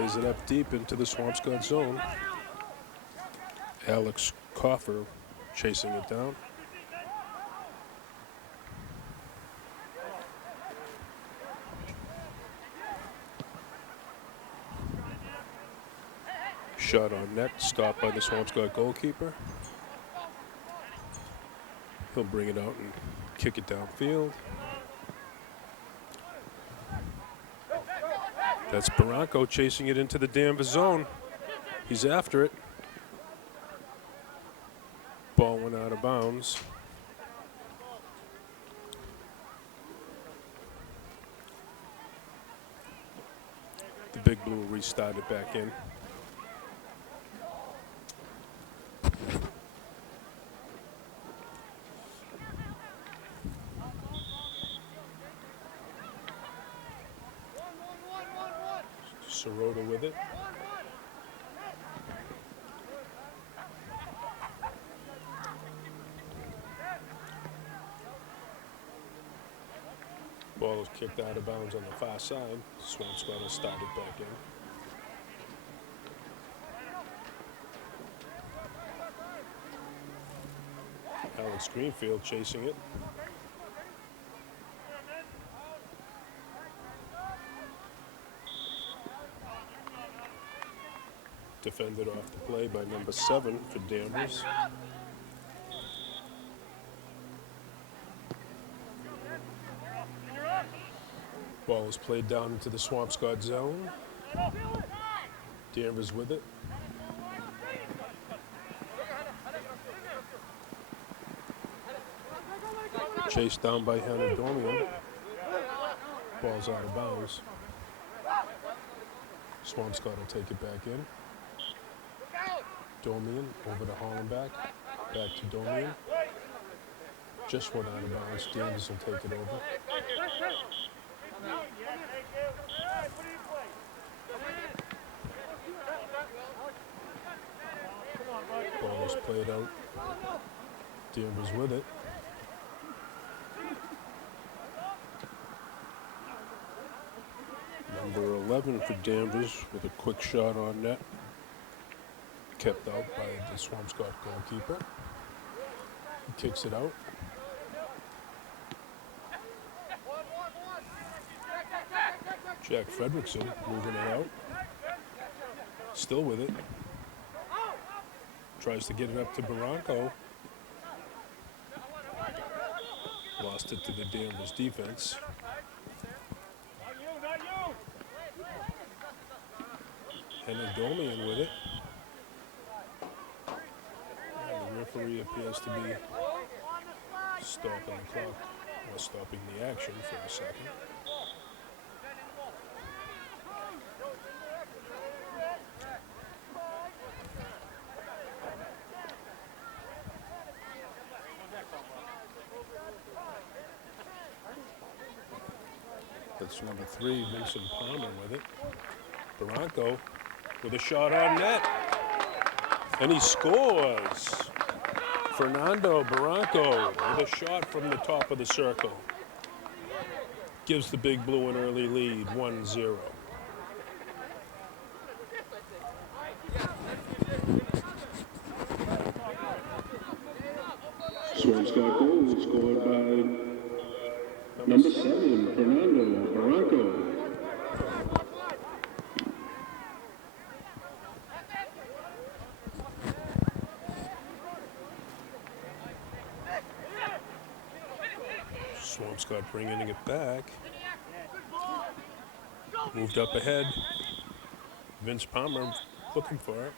plays it up deep into the Swampscott zone. Alex Coffer chasing it down. Shot on net, stopped by the Swampscott goalkeeper. He'll bring it out and kick it downfield. That's Barranco chasing it into the Danvers zone. He's after it. Ball went out of bounds. The Big Blue restarted back in. Sirota with it. Ball was kicked out of bounds on the far side. Swampscott has started back in. Alex Greenfield chasing it. Defended off the play by number 7 for Danvers. Ball is played down into the Swampscott zone. Danvers with it. Chased down by Hannah Dormian. Ball's out of bounds. Swampscott will take it back in. Dormian over to Hollenbach. Back to Dormian. Just went out of bounds. Danvers will take it over. Ball is played out. Danvers with it. Number 11 for Danvers with a quick shot on net. Kept out by the Swampscott goalkeeper. He kicks it out. Jack Fredrickson moving it out. Still with it. Tries to get it up to Barranco. Lost it to the Danvers defense. Hannah Dormian with it. And the referee appears to be stopping the clock, or stopping the action for a second. That's number 3, Vincent Palmer with it. Barranco with a shot on net. And he scores. Fernando Barranco with a shot from the top of the circle. Gives the Big Blue an early lead, 1-0. Swampscott goal scored by number 7, Fernando Barranco. Swampscott bringing it back. Moved up ahead. Vince Palmer looking for it.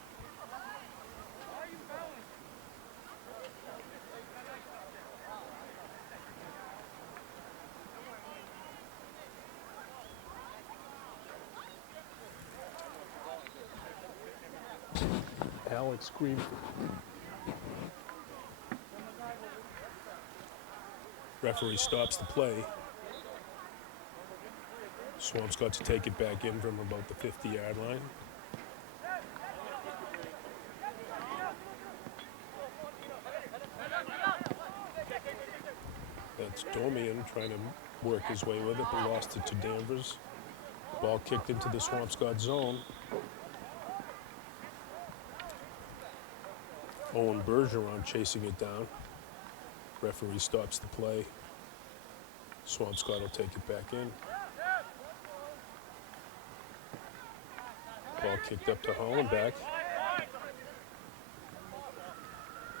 Alex Greenfield. Referee stops the play. Swampscott to take it back in from about the 50-yard line. That's Dormian trying to work his way with it, but lost it to Danvers. Ball kicked into the Swampscott zone. Owen Bergeron chasing it down. Referee stops the play. Swampscott will take it back in. Ball kicked up to Hollenbeck.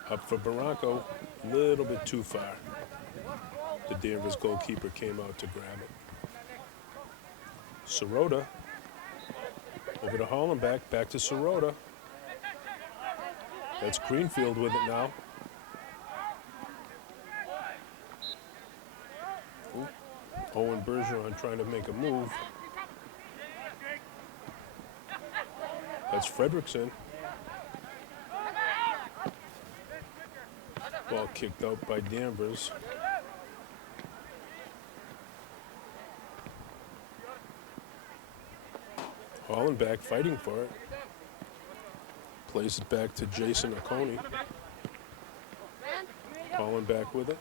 Up for Barranco, a little bit too far. The Danvers goalkeeper came out to grab it. Sirota, over to Hollenbeck, back to Sirota. That's Greenfield with it now. Ooh. Owen Bergeron trying to make a move. That's Fredrickson. Ball kicked out by Danvers. Hollenbeck fighting for it. Plays it back to Jason Oconee. Hollenbeck with it.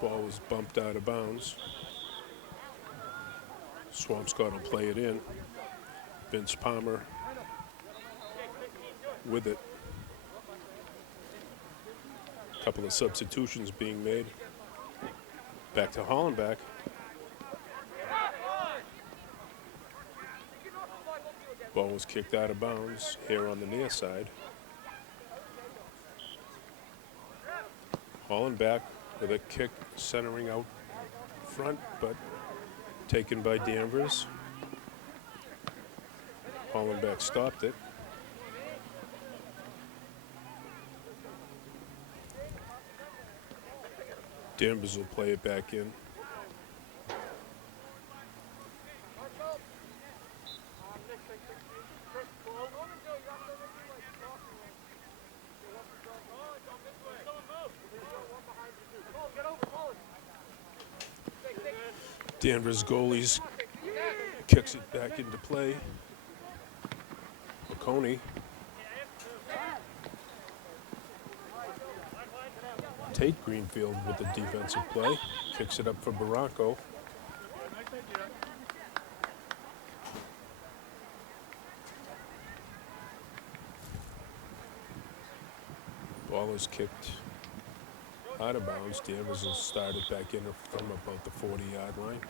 Ball was bumped out of bounds. Swampscott will play it in. Vince Palmer with it. A couple of substitutions being made. Back to Hollenbeck. Ball was kicked out of bounds here on the near side. Hollenbeck with a kick centering out front, but taken by Danvers. Hollenbeck stopped it. Danvers will play it back in. Danvers goalies kicks it back into play. Oconee. Tate Greenfield with the defensive play. Kicks it up for Barranco. Ball is kicked out of bounds. Danvers will start it back in from about the 40-yard line.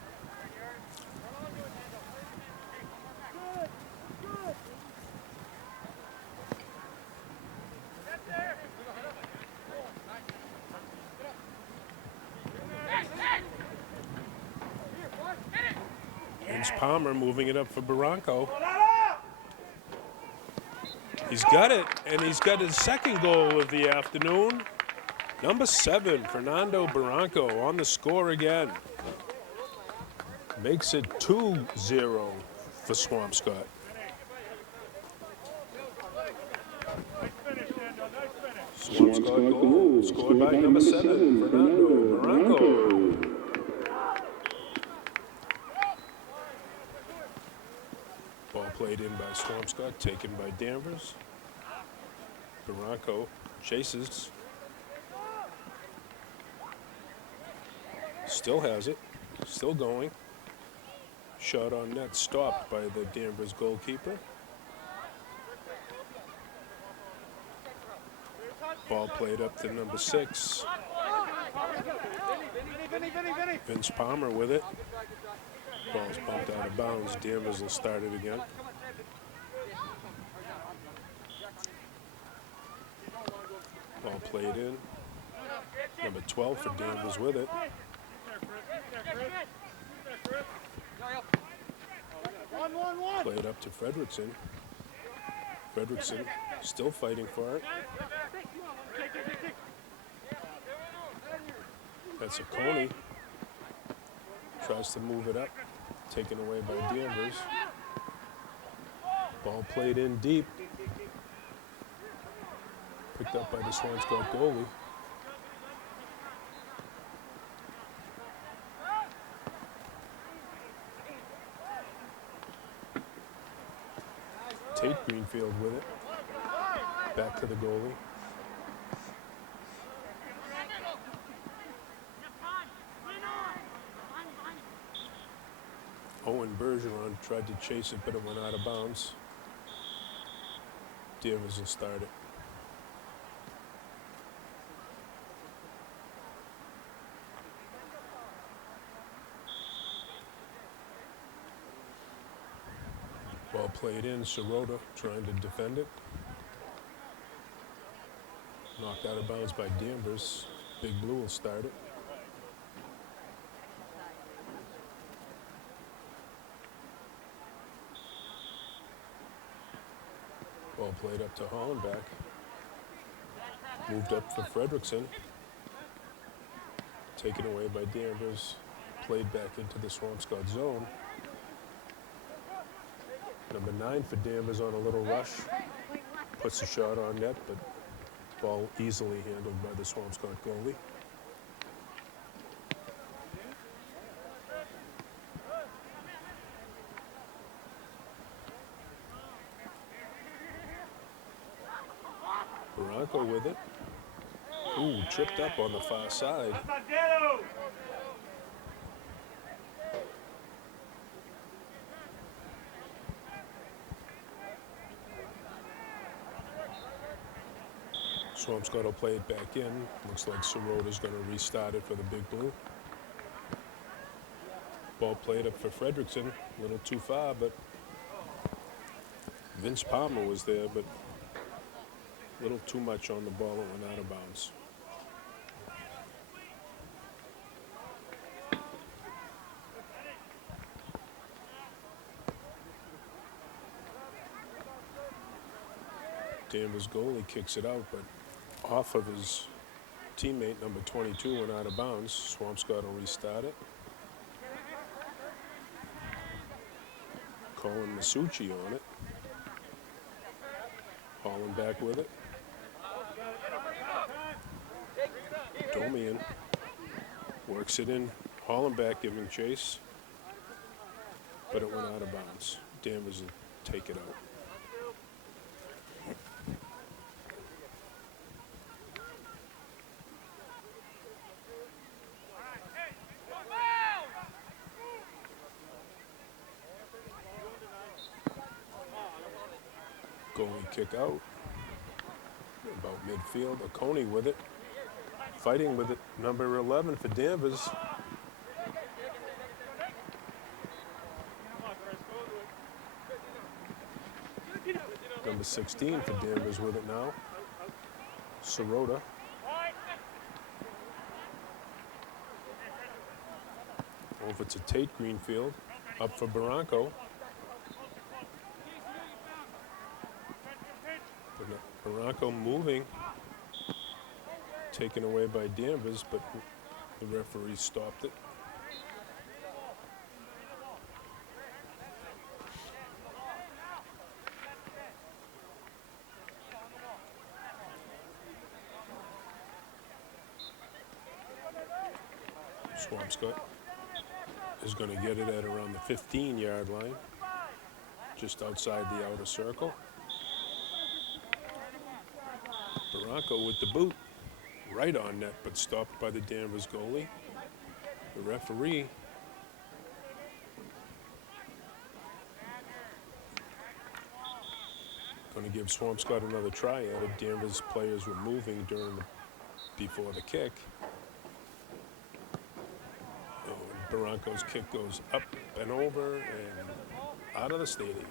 Vince Palmer moving it up for Barranco. He's got it, and he's got his second goal of the afternoon. Number 7, Fernando Barranco on the score again. Makes it 2-0 for Swampscott. Swampscott goal scored by number 7, Fernando Barranco. Ball played in by Swampscott, taken by Danvers. Barranco chases. Still has it, still going. Shot on net stopped by the Danvers goalkeeper. Ball played up to number 6. Vince Palmer with it. Ball's bumped out of bounds. Danvers will start it again. Ball played in. Number 12 for Danvers with it. Played up to Fredrickson. Fredrickson still fighting for it. That's Oconee. Tries to move it up. Taken away by Danvers. Ball played in deep. Picked up by the Swampscott goalie. Tate Greenfield with it. Back to the goalie. Owen Bergeron tried to chase it, but it went out of bounds. Danvers will start it. Ball played in, Sirota trying to defend it. Knocked out of bounds by Danvers. Big Blue will start it. Ball played up to Hollenbeck. Moved up for Fredrickson. Taken away by Danvers. Played back into the Swampscott zone. Number 9 for Danvers on a little rush. Puts the shot on net, but ball easily handled by the Swampscott goalie. Barranco with it. Ooh, tripped up on the far side. Swampscott will play it back in. Looks like Sirota's going to restart it for the Big Blue. Ball played up for Fredrickson. A little too far, but Vince Palmer was there, but a little too much on the ball and went out of bounds. Danvers goalie kicks it out, but off of his teammate, number 22, went out of bounds. Swampscott will restart it. Colin Masucci on it. Hollenbeck with it. Domian works it in. Hollenbeck giving chase, but it went out of bounds. Danvers will take it out. Goalie kick out. About midfield. Oconee with it. Fighting with it. Number 11 for Danvers. Number 16 for Danvers with it now. Sirota. Over to Tate Greenfield. Up for Barranco. Barranco moving, taken away by Danvers, but the referee stopped it. Swampscott is going to get it at around the 15-yard line, just outside the outer circle. Barranco with the boot, right on net, but stopped by the Danvers goalie. The referee going to give Swampscott another try at it. Danvers players were moving before the kick. And Barranco's kick goes up and over and out of the stadium.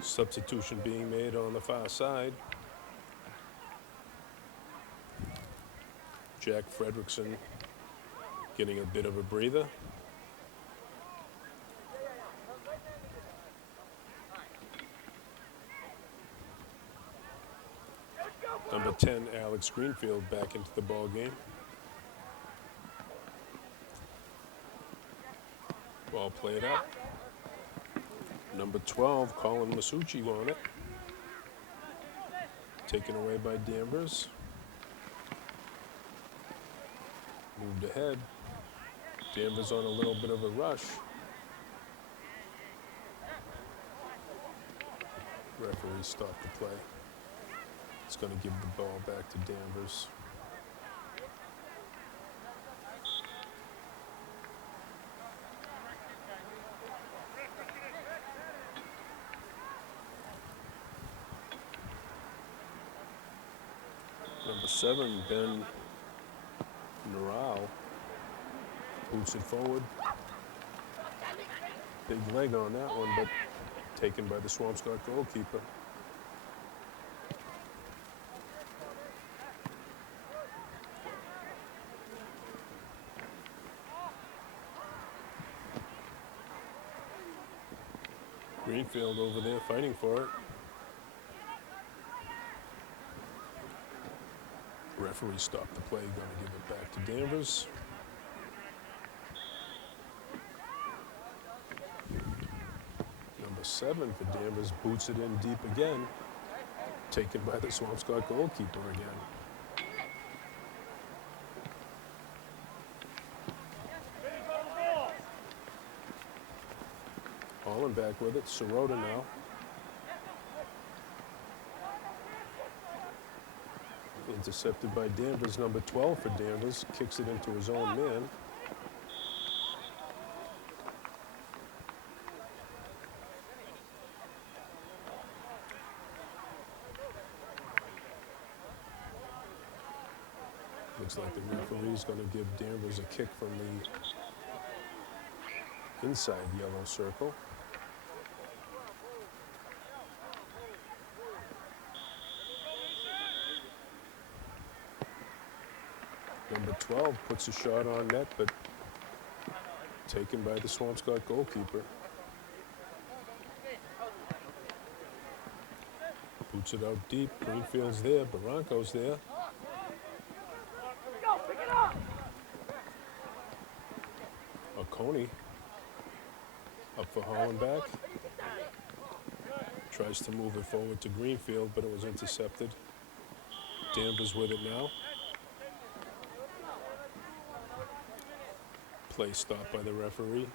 Substitution being made on the far side. Jack Fredrickson getting a bit of a breather. Number 10, Alex Greenfield, back into the ball game. Ball played up. Number 12, Colin Masucci on it. Taken away by Danvers. Moved ahead. Danvers on a little bit of a rush. Referee stopped the play. It's going to give the ball back to Danvers. Number 7, Ben Neural, boots it forward. Big leg on that one, but taken by the Swampscott goalkeeper. Greenfield over there fighting for it. Referee stopped the play, going to give it back to Danvers. Number 7 for Danvers boots it in deep again, taken by the Swampscott goalkeeper again. Holland back with it, Sirota now. Intercepted by Danvers, number 12 for Danvers, kicks it into his own man. Looks like the referee's going to give Danvers a kick from the inside yellow circle. Number 12 puts a shot on net, but taken by the Swampscott goalkeeper. Boots it out deep. Greenfield's there. Barranco's there. Oconee up for Hollenbach. Tries to move it forward to Greenfield, but it was intercepted. Danvers with it now. Play stopped by the referee.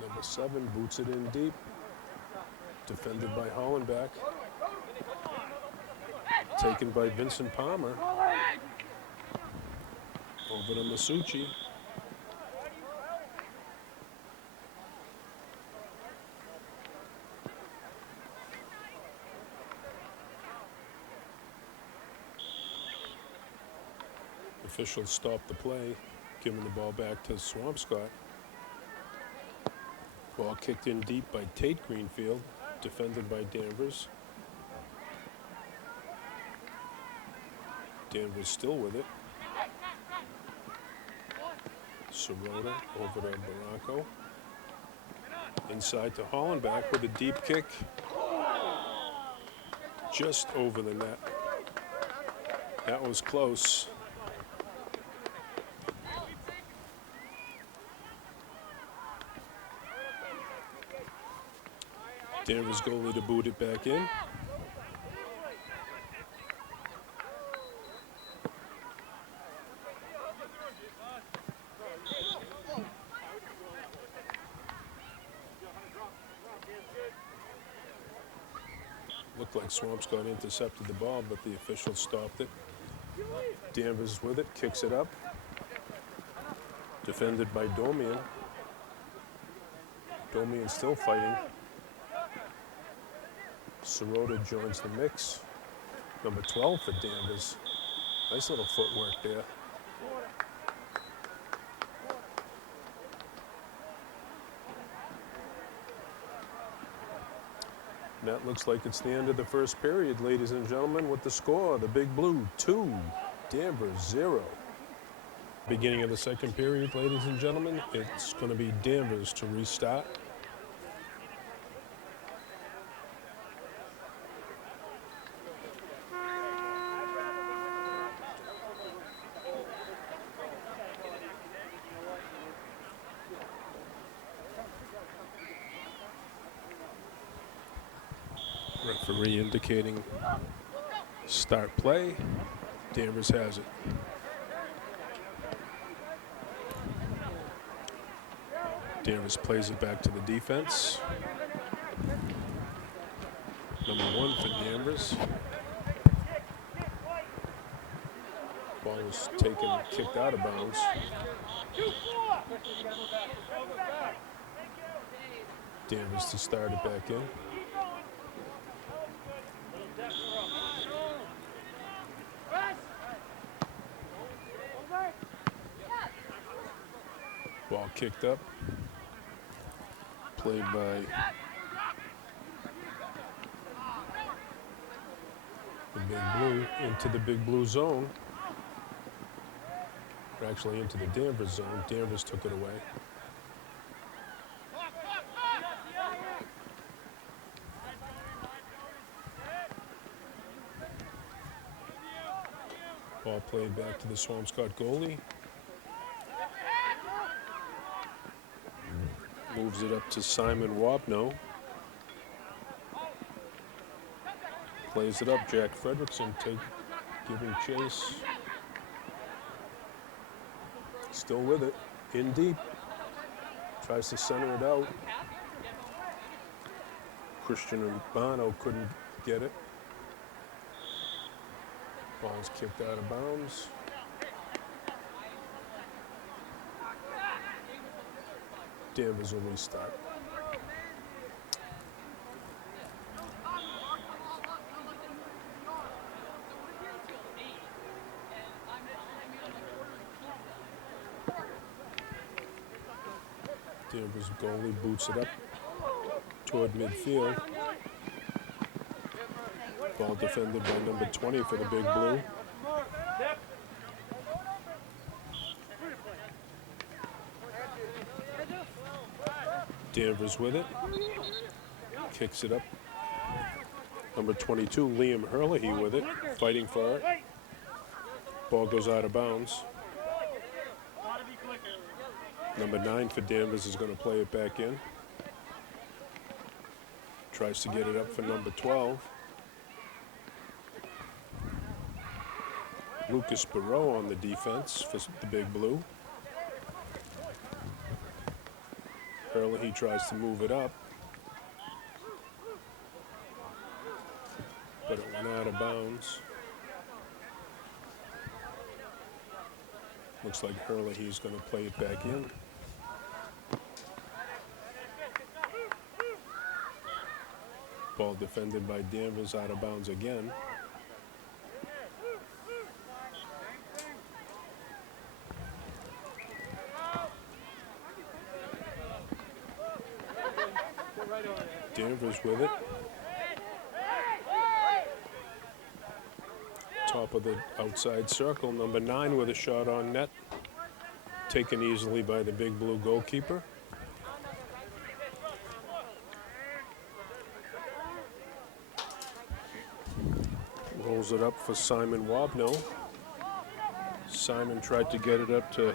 Number 7 boots it in deep. Defended by Hollenbach. Taken by Vincent Palmer. Over to Masucci. Officials stopped the play, giving the ball back to Swampscott. Ball kicked in deep by Tate Greenfield, defended by Danvers. Danvers still with it. Sirota over to Barranco. Inside to Hollenbach with a deep kick. Just over the net. That was close. Danvers goalie to boot it back in. Looked like Swampscott intercepted the ball, but the official stopped it. Danvers with it, kicks it up. Defended by Domian. Domian still fighting. Sirota joins the mix. Number 12 for Danvers. Nice little footwork there. And that looks like it's the end of the first period, ladies and gentlemen, with the score, the Big Blue 2, Danvers 0. Beginning of the second period, ladies and gentlemen, it's going to be Danvers to restart. Referee indicating start play. Danvers has it. Danvers plays it back to the defense. Number 1 for Danvers. Ball was taken, kicked out of bounds. Danvers to start it back in. Ball kicked up. Played by the Big Blue into the Big Blue zone. Or actually into the Danvers zone. Danvers took it away. Ball played back to the Swampscott goalie. Moves it up to Simon Wapno. Plays it up. Jack Fredrickson giving chase. Still with it. In deep. Tries to center it out. Christian Urbano couldn't get it. Ball's kicked out of bounds. Danvers will restart. Danvers goalie boots it up toward midfield. Ball defended by number 20 for the Big Blue. Danvers with it. Kicks it up. Number 22, Liam Herlihy with it, fighting for it. Ball goes out of bounds. Number 9 for Danvers is going to play it back in. Tries to get it up for number 12. Lucas Barreau on the defense for the Big Blue. Herlihy tries to move it up, but it went out of bounds. Looks like Herlihy's going to play it back in. Ball defended by Danvers, out of bounds again. Danvers with it. Top of the outside circle, number 9 with a shot on net. Taken easily by the Big Blue goalkeeper. Rolls it up for Simon Wapno. Simon tried to get it up to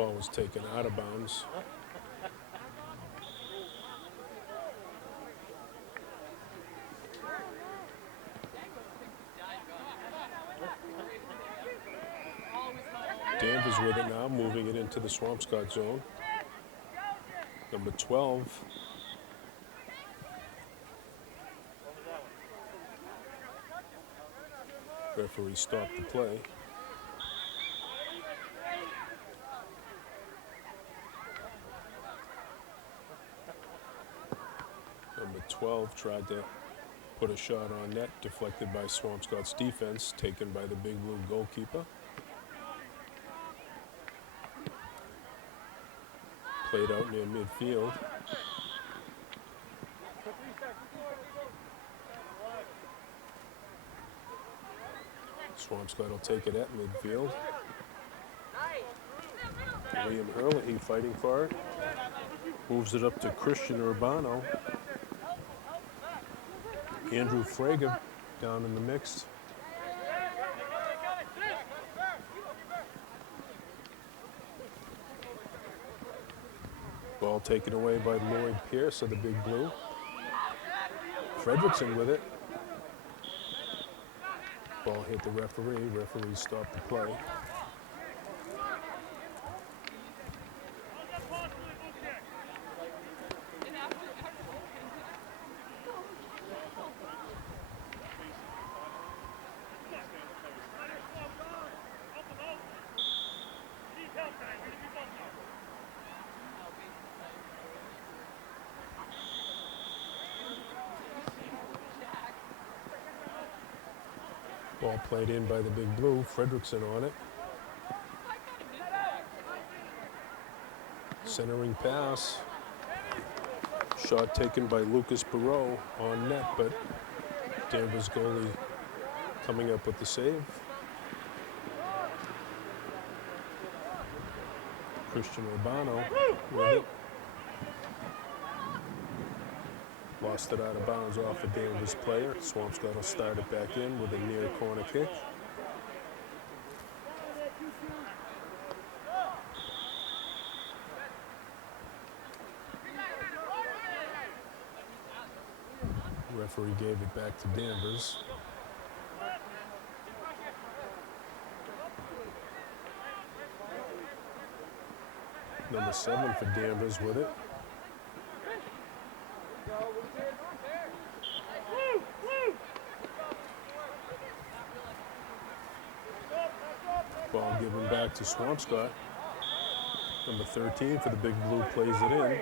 ball was taken out of bounds. Danvers with it now, moving it into the Swampscott zone. Number 12. Referee stopped the play. Number 12 tried to put a shot on net, deflected by Swampscott's defense, taken by the Big Blue goalkeeper. Played out near midfield. Swampscott will take it at midfield. Liam Herlihy fighting for it. Moves it up to Christian Urbano. Andrew Frager down in the mix. Ball taken away by Lloyd Pierce of the Big Blue. Fredrickson with it. Ball hit the referee. Referee stopped the play. Ball played in by the big blue. Fredrickson on it. Centering pass. Shot taken by Lucas Barreau on net, but Danvers goalie coming up with the save. Christian Urbano with it. Lost it out of bounds off a Danvers player. Swampscott will start it back in with a near corner kick. Referee gave it back to Danvers. Number 7 for Danvers with it. Ball given back to Swampscott. Number 13 for the big blue plays it in.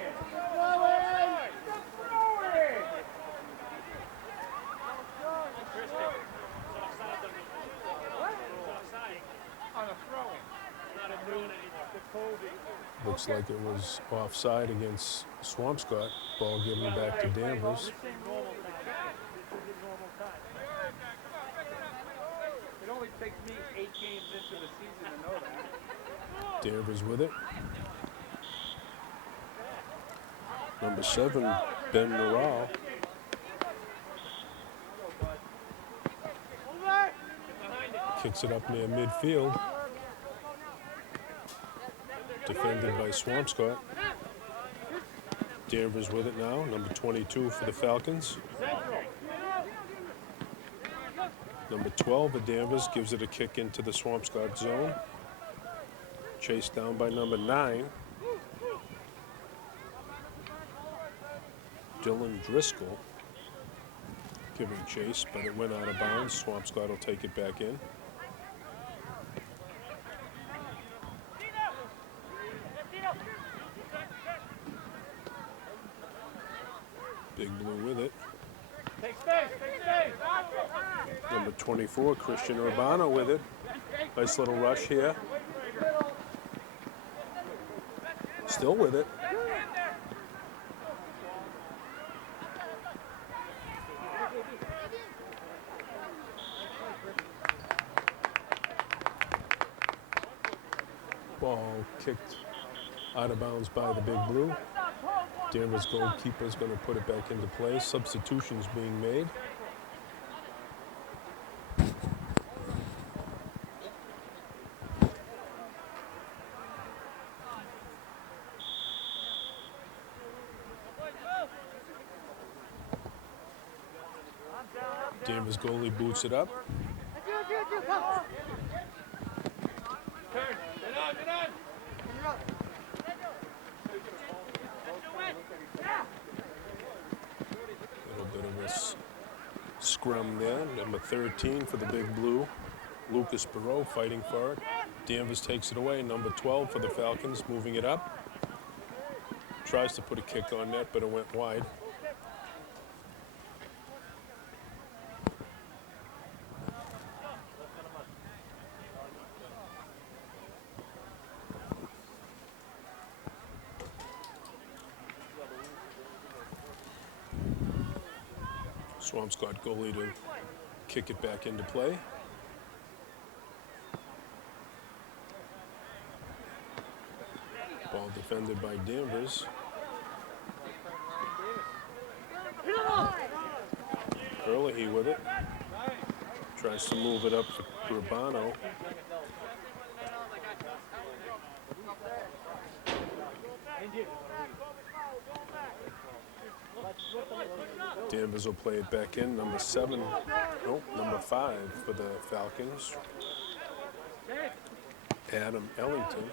Looks like it was offside against Swampscott. Ball given back to Danvers. It only takes me 8 games into the season to know that. Danvers with it. Number 7, Ben Morale. Kicks it up near midfield. Defended by Swampscott. Danvers with it now. Number 22 for the Falcons. Number 12 of Danvers gives it a kick into the Swampscott zone. Chased down by number 9. Dylan Driscoll giving chase, but it went out of bounds. Swampscott will take it back in. Big blue with it. Number 24, Christian Urbano with it. Nice little rush here. Still with it. Ball kicked out of bounds by the big blue. Danvers goalkeeper is going to put it back into play. Substitutions being made. Danvers goalie boots it up. Scrum there, number 13 for the big blue. Lucas Barreau fighting for it. Danvers takes it away. Number 12 for the Falcons, moving it up. Tries to put a kick on net, but it went wide. Swampscott goalie to kick it back into play. Ball defended by Danvers. Hurley with it. Tries to move it up for Urbano. Danvers will play it back in. Number 7, number 5 for the Falcons. Adam Ellington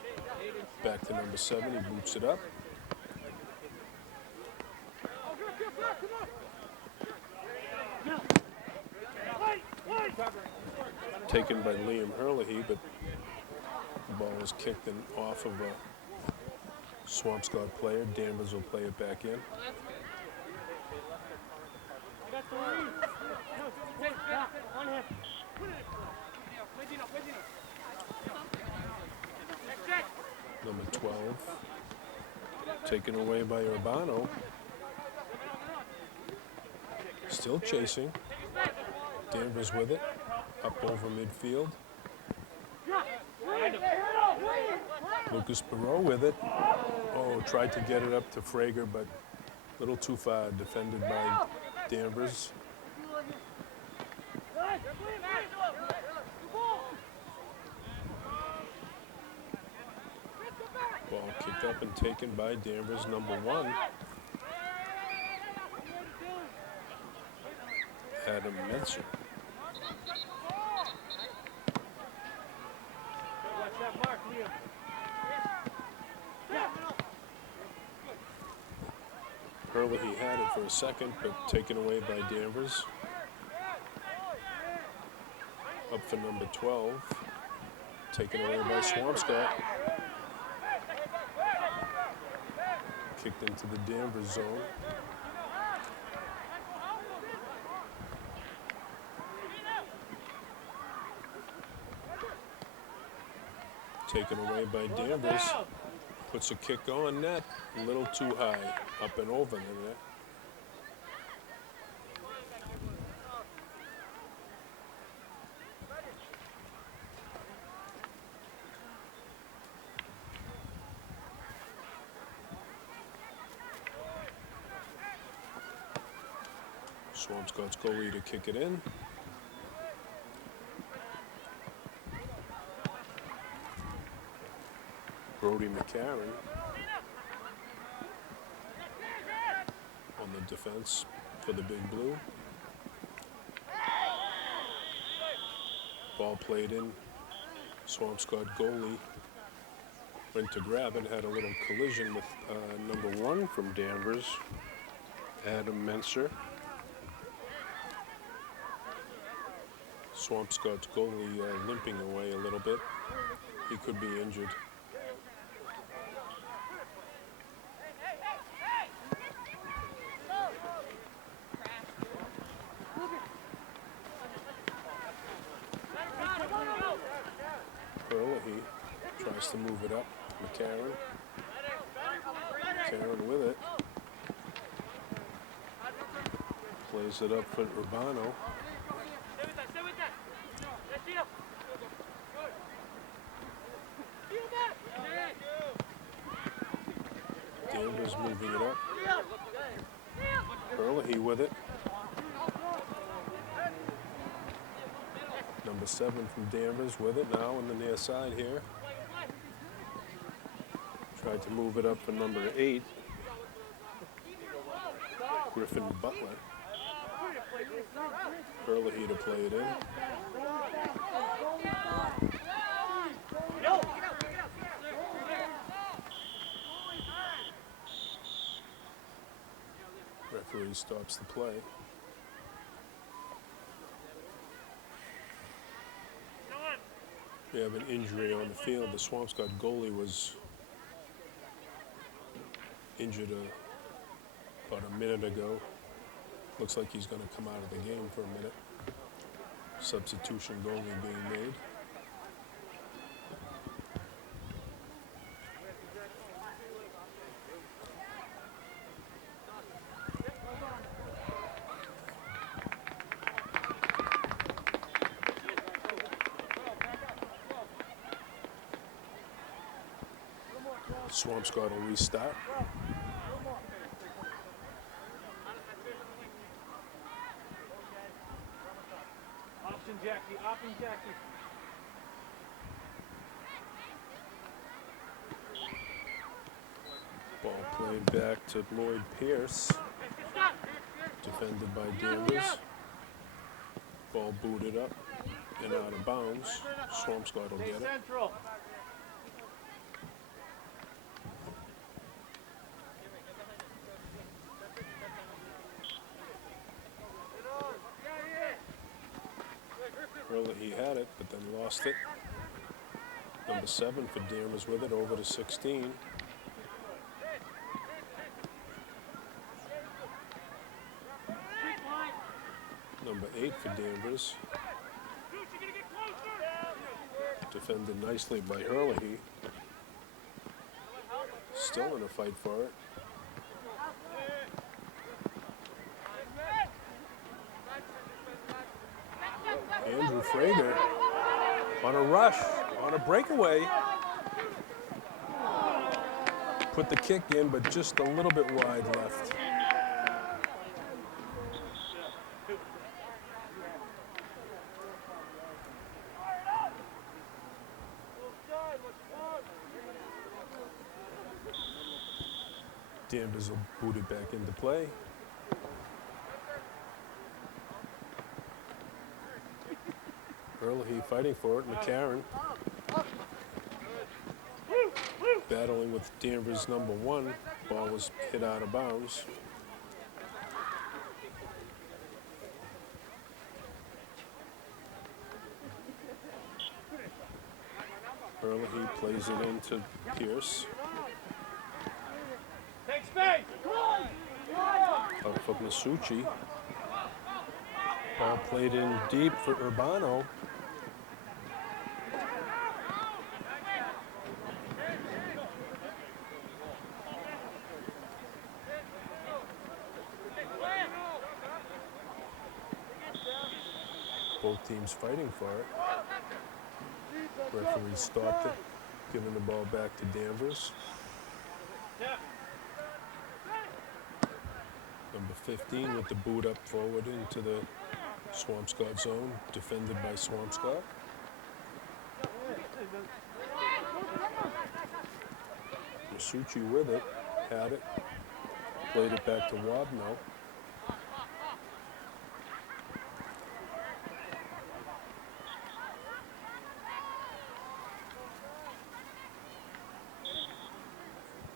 back to number 7. He boots it up. Taken by Liam Hurley, but the ball was kicked off of a Swampscott player. Danvers will play it back in. 12. Taken away by Urbano. Still chasing. Danvers with it. Up over midfield. Lucas Perot with it. Oh, tried to get it up to Frager, but a little too far. Defended by Danvers. Ball kicked up and taken by Danvers, number 1. Adam Menser. Hurley had it for a second, but taken away by Danvers. Up for number 12. Taken away by Swampscott. Kicked into the Danvers zone. Taken away by Danvers. Puts a kick on net. A little too high. Up and over there. Swampscott's goalie to kick it in. Brody McCarron on the defense for the Big Blue. Ball played in. Swampscott goalie went to grab it, had a little collision with number 1 from Danvers, Adam Menser. Swampscott's goalie limping away a little bit. He could be injured. He tries to move it up. McCarron. McCarron with it. Plays it up for Urbano. Danvers moving it up. Hurley with it. Number 7 from Danvers with it now on the near side here. Tried to move it up for number 8. Griffin Butler. Hurley to play it in. Referee stops the play. We have an injury on the field. The Swampscott goalie was injured about a minute ago. Looks like he's going to come out of the game for a minute. Substitution goalie being made. Swampscott will restart. Option Jackie, option Jackie. Ball played back to Lloyd Pierce. Defended by Danvers. Ball booted up and out of bounds. Swampscott will get it. Central. He had it, but then lost it. Number 7 for Danvers with it, over to 16. Number 8 for Danvers. Defended nicely by Hurley. still in a fight for it. Andrew Frager on a rush, on a breakaway. Put the kick in, but just a little bit wide left. Danvers will boot it back into play. Early fighting for it. McCarron battling with Danvers number 1. Ball was hit out of bounds. Early plays it into Pierce. Out for Masucci. Ball played in deep for Urbano. Both teams fighting for it. Referee stopped it, giving the ball back to Danvers. Number 15 with the boot up forward into the Swampscott zone, defended by Swampscott. Masucci with it, had it, played it back to Wabno.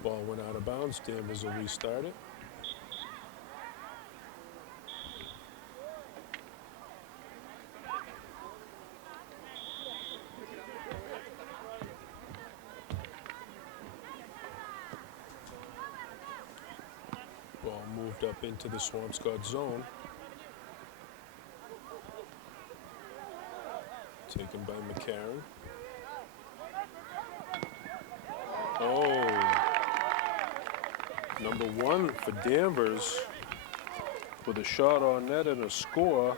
Ball went out of bounds. Danvers will restart it. Ball moved up into the Swampscott zone. Taken by McCarron. Oh. Number 1 for Danvers with a shot on net and a score.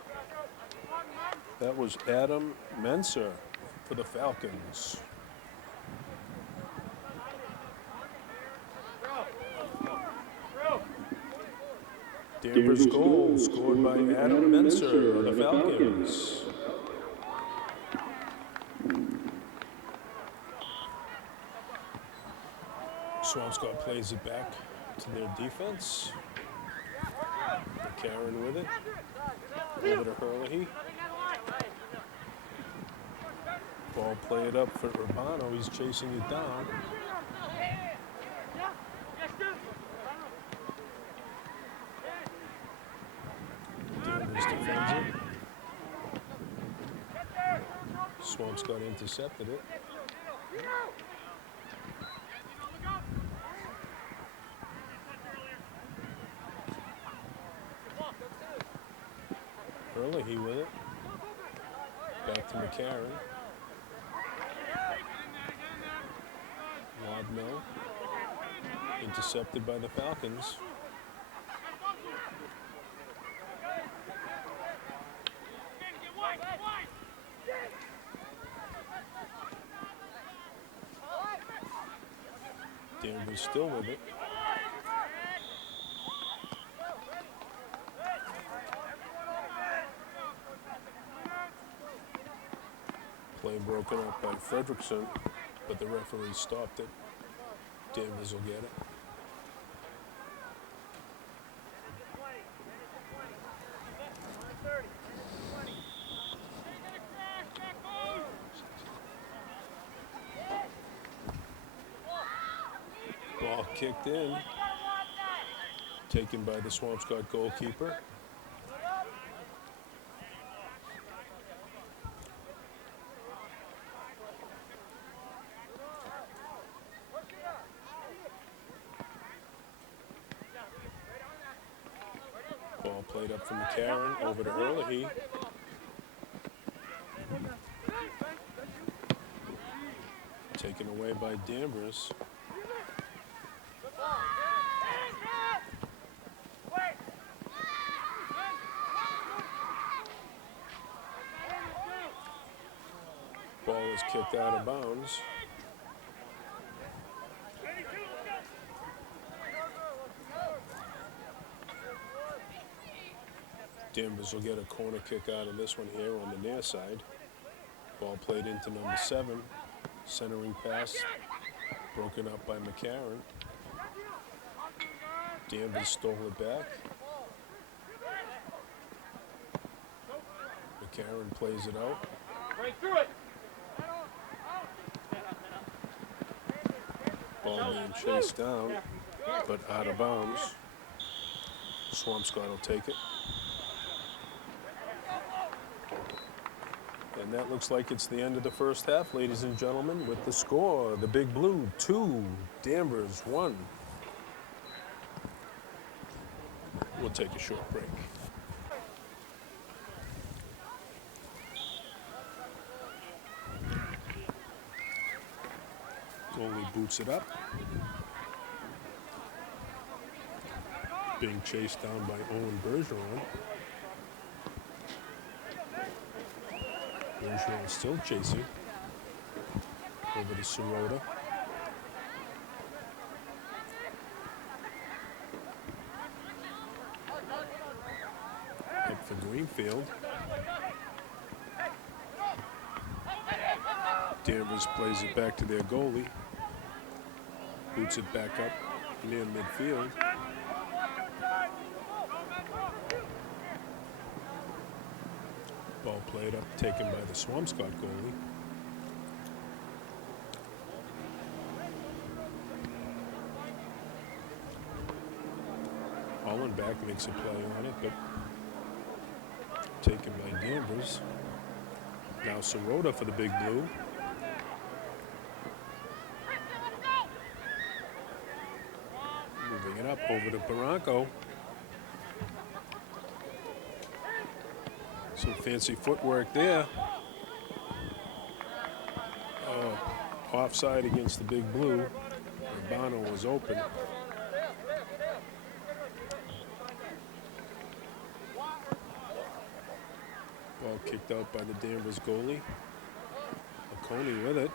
That was Adam Menser for the Falcons. Danvers goal scored by Adam Menser of the Falcons. Swampscott plays it back to their defense. McCarron with it. Over to Hurley. Ball played up for Urbano. He's chasing it down. Danvers defends it. Swampscott intercepted it. Early with it. Back to McCarron. Wabno. Intercepted by the Falcons. Danvers still with it. Play broken up by Fredrickson, but the referee stopped it. Danvers will get it. Ball kicked in, taken by the Swampscott goalkeeper. Ball played up from McCarron, over to Hurley. Taken away by Danvers. is kicked out of bounds. Danvers will get a corner kick out of this one here on the near side. Ball played into number 7. Centering pass broken up by McCarron. Danvers stole it back. McCarron plays it out. Right through it. Ball being chased down, but out of bounds. Swampscott will take it. And that looks like it's the end of the first half, ladies and gentlemen, with the score, the Big Blue 2, Danvers 1. We'll take a short break. Goalie boots it up. Being chased down by Owen Bergeron. Bergeron still chasing. Over to Sirota. Up for Greenfield. Danvers plays it back to their goalie. Boots it back up near midfield. Ball played up, taken by the Swampscott goalie. Hollenbach makes a play on it, but taken by Danvers. Now Sirota for the Big Blue. Moving it up over to Barranco. Some fancy footwork there. Offside against the Big Blue. Urbano was open. Ball kicked out by the Danvers goalie. Oconee with it.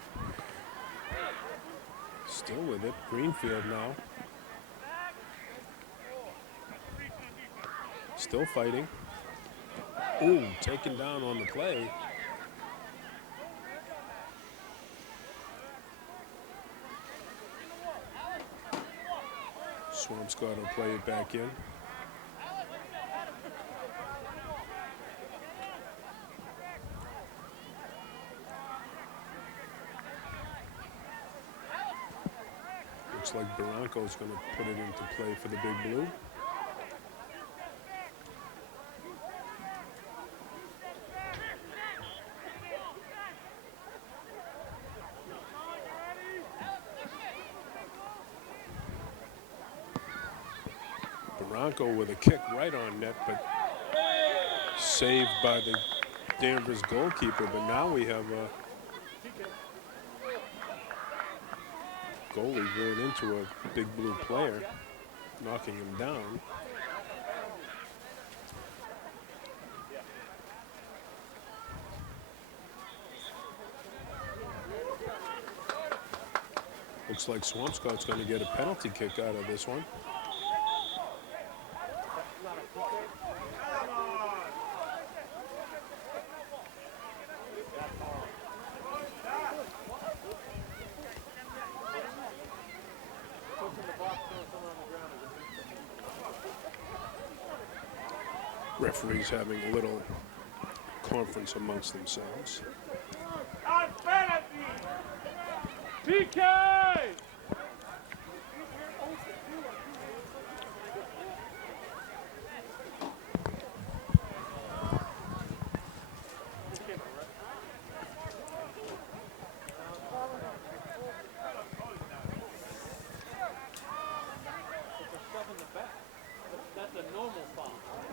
Still with it. Greenfield now. Still fighting. Ooh, taken down on the play. Swampscott will play it back in. Looks like Barranco's going to put it into play for the Big Blue. Barranco with a kick right on net, but saved by the Danvers goalkeeper. But now we have a goalie ran into a Big Blue player, knocking him down. Looks like Swampscott's going to get a penalty kick out of this one. Referees having a little conference amongst themselves. PK!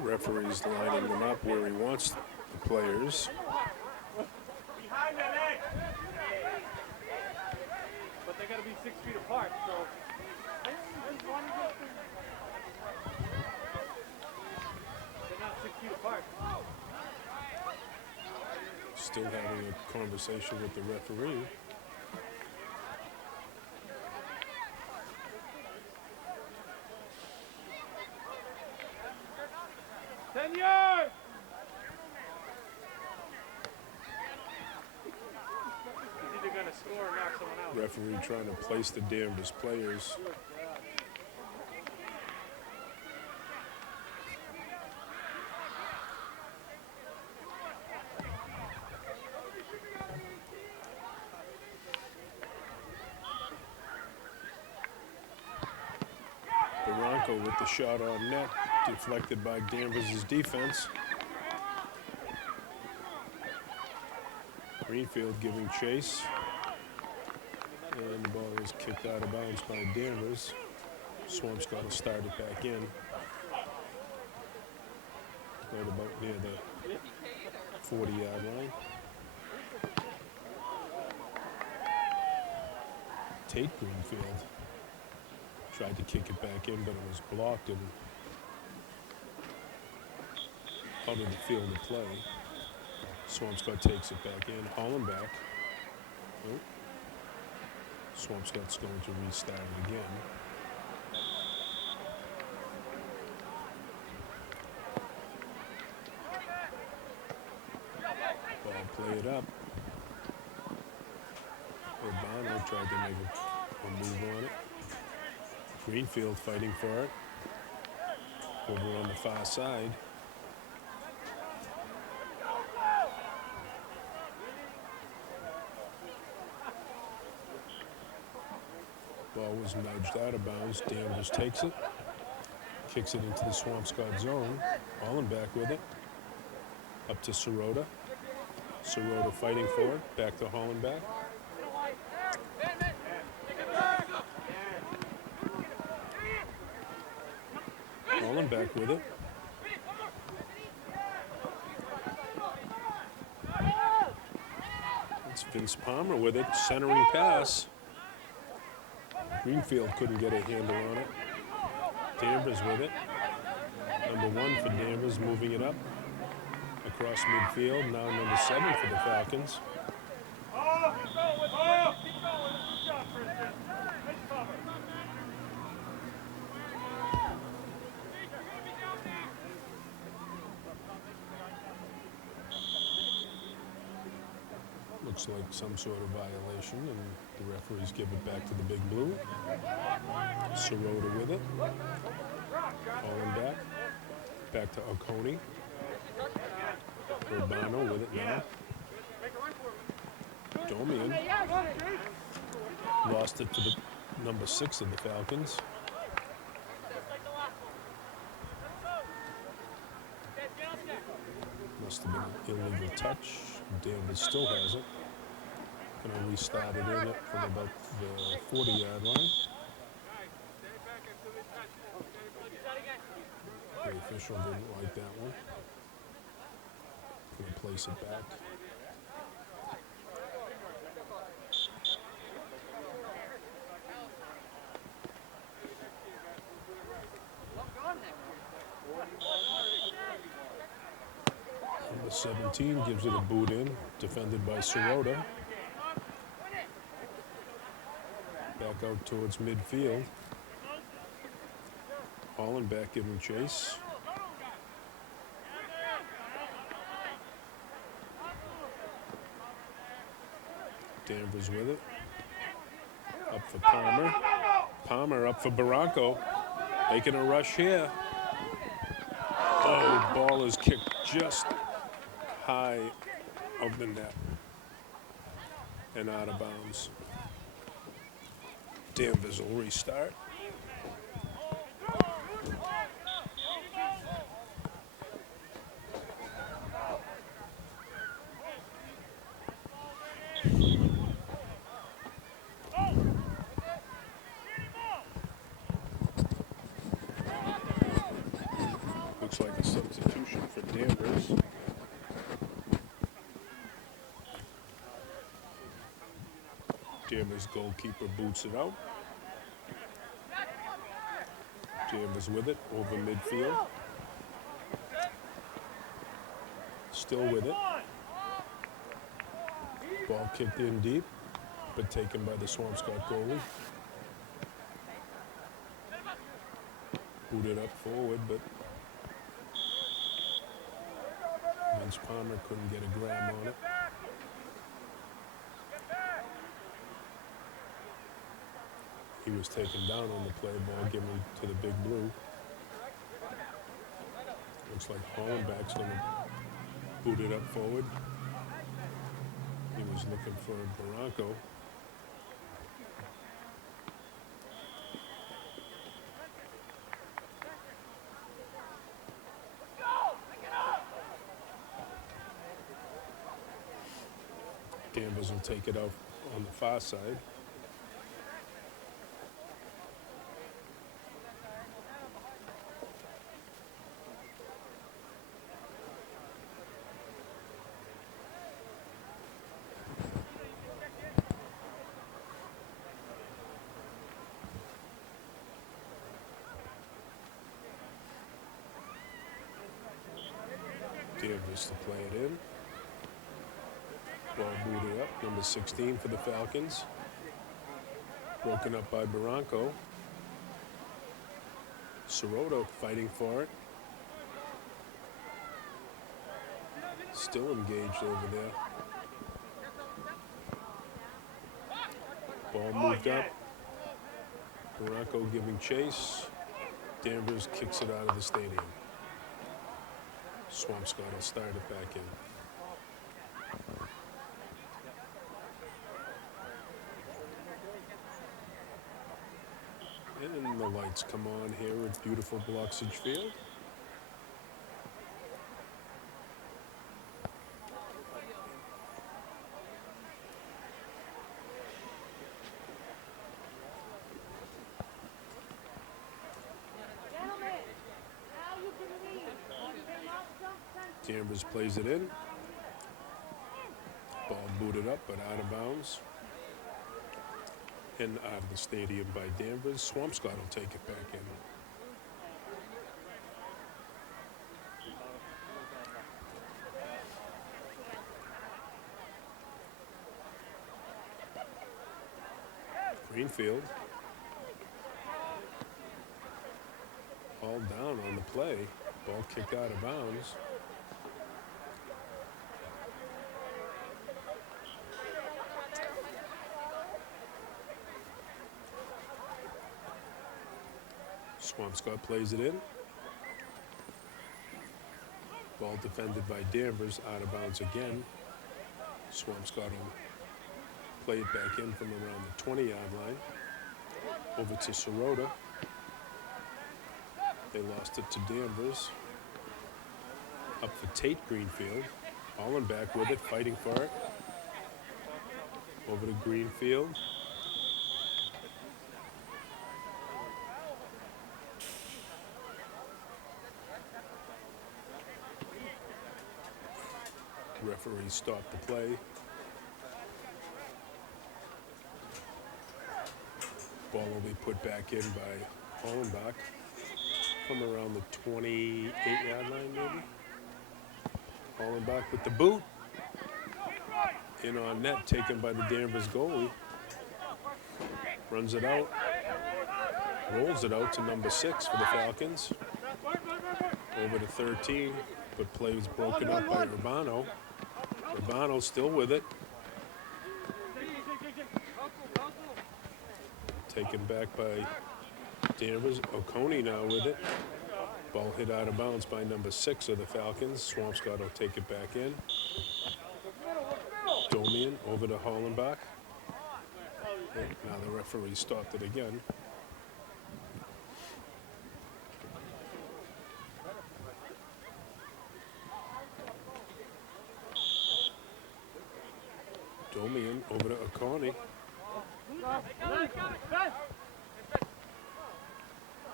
Referee's lining them up where he wants the players. Behind the net! But they gotta be 6 feet apart, so. They're not 6 feet apart. still having a conversation with the referee. Senor! He's either going to score or knock someone out. Referee trying to place the Danvers players. Barranco with the shot on net, deflected by Danvers' defense. Greenfield giving chase. And the ball is kicked out of bounds by Danvers. Swampscott will start it back in. Right about near the 40-yard line. Tate Greenfield tried to kick it back in, but it was blocked and out of the field of play. Swampscott takes it back in. Hollenbach. Oh. Swampscott's going to restart it again. Ball play it up. Urbano tried to make a move on it. Greenfield fighting for it. Over on the far side. Ball was nudged out of bounds. Danvers takes it. Kicks it into the Swampscott zone. Hollenbach with it. Up to Sirota. Sirota fighting for it. Back to Hollenbach. Hollenbach with it. It's Vince Palmer with it. Centering pass. Greenfield couldn't get a handle on it. Danvers with it. Number 1 for Danvers, moving it up across midfield. Now number 7 for the Falcons. Looks like some sort of violation, and the referees give it back to the big blue. Sirota with it. Hollenbach. Back to Oconee. Urbano with it now. Domian. Lost it to the number 6 of the Falcons. Must have been an illegal touch. Danvers still has it. Gonna restart it in from about the 40-yard line. The official didn't like that one. Gonna place it back. Number 17 gives it a boot in, defended by Sirota. Back out towards midfield. Hollenbach giving chase. Danvers with it. Up for Palmer. Palmer up for Barranco. Making a rush here. Oh, ball is kicked just high of the net and out of bounds. Danvers will restart. Looks like a substitution for Danvers. Danvers goalkeeper boots it out. Danvers with it over midfield. Still with it. Ball kicked in deep, but taken by the Swampscott goalie. Booted up forward, but Vince Palmer couldn't get a grab on it. He was taken down on the play, ball given to the big blue. Looks like Hollenbach's going to boot it up forward. He was looking for Barranco. Danvers will take it out on the far side. Danvers to play it in. Ball booted up, number 16 for the Falcons. Broken up by Barranco. Sirota fighting for it. Still engaged over there. Ball moved up. Barranco giving chase. Danvers kicks it out of the stadium. Swampscott will start it back in. And the lights come on here at beautiful Bloxage Field. Danvers plays it in. Ball booted up, but out of bounds. And out of the stadium by Danvers. Swampscott will take it back in. Greenfield. All down on the play. Ball kicked out of bounds. Swampscott plays it in. Ball defended by Danvers, out of bounds again. Swampscott will play it back in from around the 20-yard line. Over to Sirota. They lost it to Danvers. Up for Tate Greenfield. Hollenbach with it, fighting for it. Over to Greenfield. Referee stopped the play. Ball will be put back in by Hollenbach from around the 28-yard line, maybe. Hollenbach with the boot. In on net, taken by the Danvers goalie. Runs it out. Rolls it out to number 6 for the Falcons. Over to 13, but play was broken up by Urbano. Urbano still with it. Taken back by Danvers. Oconee now with it. Ball hit out of bounds by number 6 of the Falcons. Swampscott will take it back in. Domian over to Hollenbach. Now the referee stopped it again. Domian over to Oconee.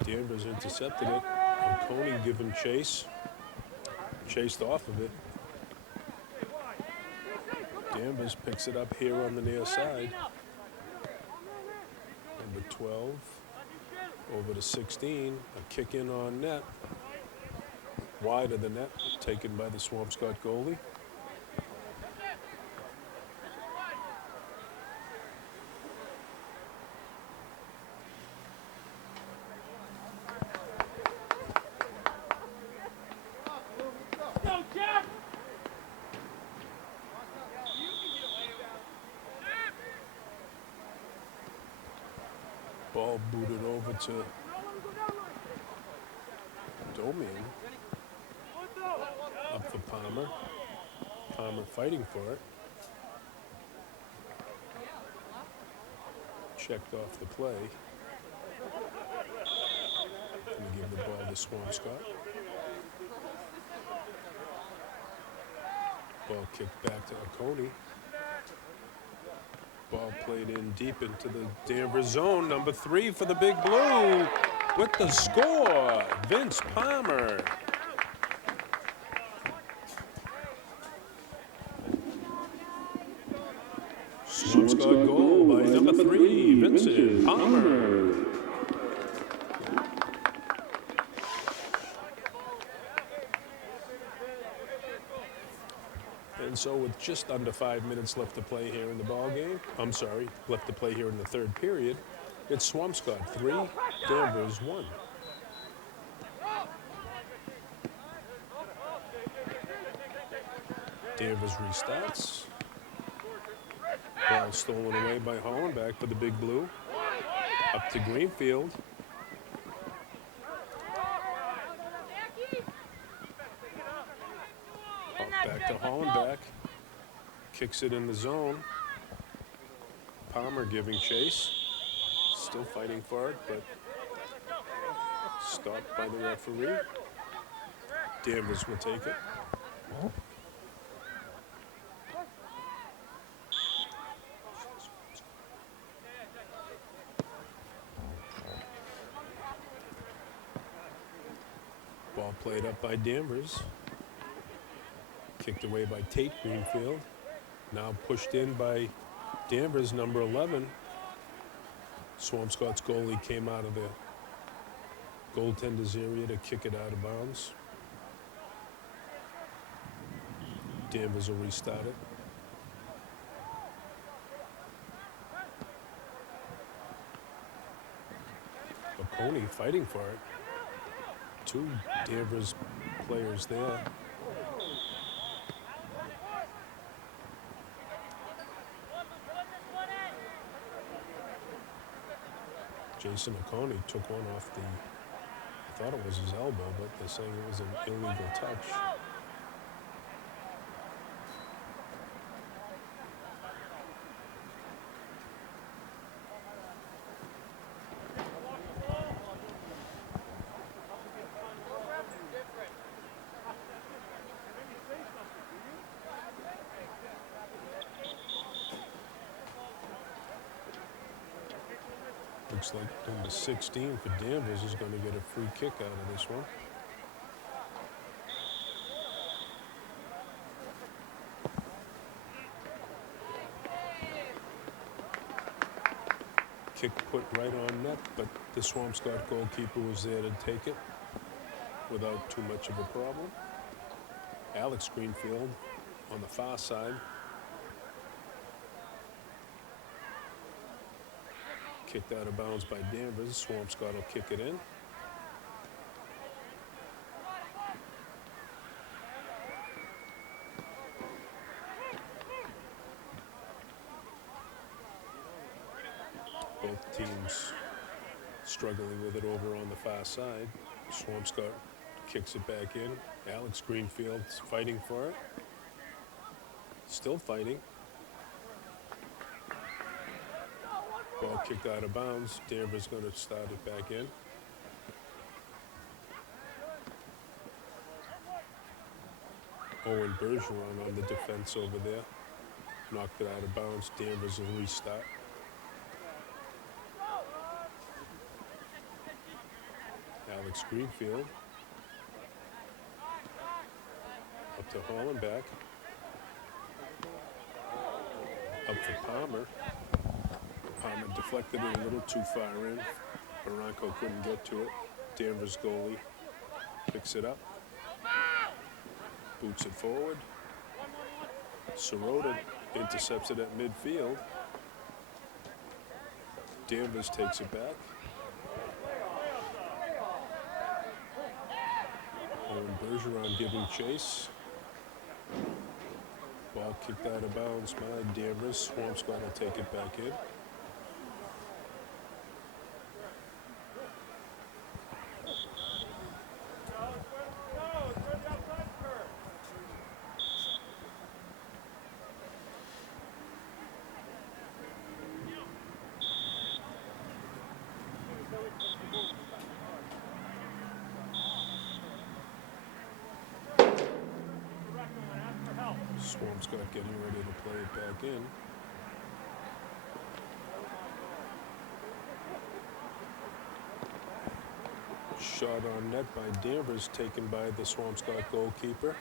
Danvers intercepted it. Oconee given chase. Chased off of it. Danvers picks it up here on the near side. Number 12 over to 16. A kick in on net. Wide of the net, taken by the Swampscott goalie. Ball booted over to Domian. Up for Palmer. Palmer fighting for it. Checked off the play. Gonna give the ball to Swampscott. Ball kicked back to Oconee. Ball played in deep into the Danvers zone. Number 3 for the Big Blue with the score, Vince Palmer. Swampscott goal by number 3, Vincent Palmer. And so with just under 5 minutes left to play here in the ball game, left to play here in the third period, it's Swampscott 3, Danvers 1. Danvers restarts. Ball stolen away by Hollenbeck for the Big Blue. Up to Greenfield. Back to Hollenbeck. Kicks it in the zone. Palmer giving chase. Still fighting for it, but stopped by the referee. Danvers will take it. Ball played up by Danvers. Kicked away by Tate Greenfield. Now pushed in by Danvers, number 11. Swampscott's goalie came out of the goaltender's area to kick it out of bounds. Danvers will restart it. Oconee fighting for it. 2 Danvers players there. Jason Oconee took one off the, I thought it was his elbow, but they're saying it was an illegal touch. Looks like number 16 for Danvers is going to get a free kick out of this one. Kick put right on net, but the Swampscott goalkeeper was there to take it without too much of a problem. Alex Greenfield on the far side. Kicked out of bounds by Danvers. Swampscott will kick it in. Both teams struggling with it over on the far side. Swampscott kicks it back in. Alex Greenfield's fighting for it. Still fighting. Ball kicked out of bounds. Danvers going to start it back in. Owen Bergeron on the defense over there. Knocked it out of bounds. Danvers will restart. Alex Greenfield. Up to Hollenbeck. Up for Palmer. Palmer deflected it a little too far in. Barranco couldn't get to it. Danvers goalie picks it up. Boots it forward. Sirota intercepts it at midfield. Danvers takes it back. Owen Bergeron giving chase. Ball kicked out of bounds by Danvers. Swampscott will take it back in. Swampscott getting ready to play it back in. Shot on net by Danvers, taken by the Swampscott goalkeeper.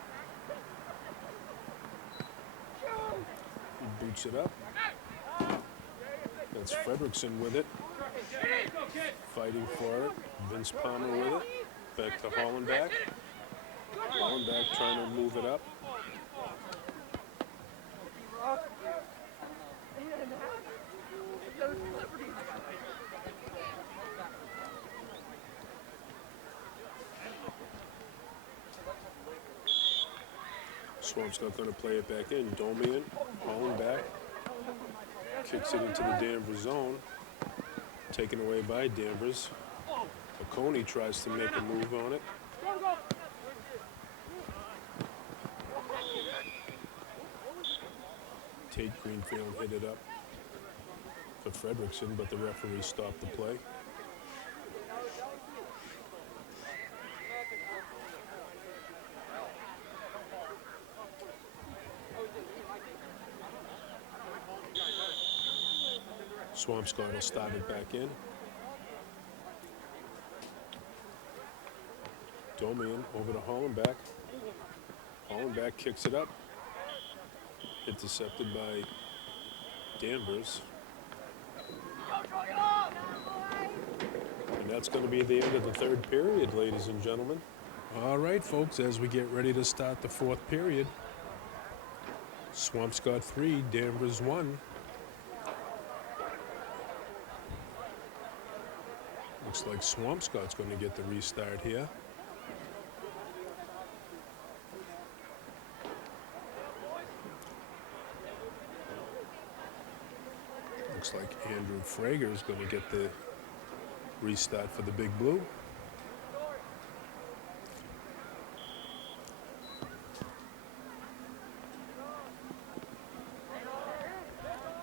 He boots it up. That's Fredrickson with it. Fighting for it. Vince Palmer with it. Back to Hollenbach. Hollenbach trying to move it up. Swampscott going to play it back in. Domian, Hollenbach. Kicks it into the Danvers zone. Taken away by Danvers. Oconee tries to make a move on it. Tate Greenfield hit it up for Fredrickson, but the referee stopped the play. Swampscott will start it back in. Domian over to Hollenbach. Hollenbach kicks it up. Intercepted by Danvers. And that's going to be the end of the third period, ladies and gentlemen. All right, folks, as we get ready to start the fourth period. Swampscott 3, Danvers 1. Looks like Swampscott's going to get the restart here. Looks like Andrew Frager is going to get the restart for the Big Blue.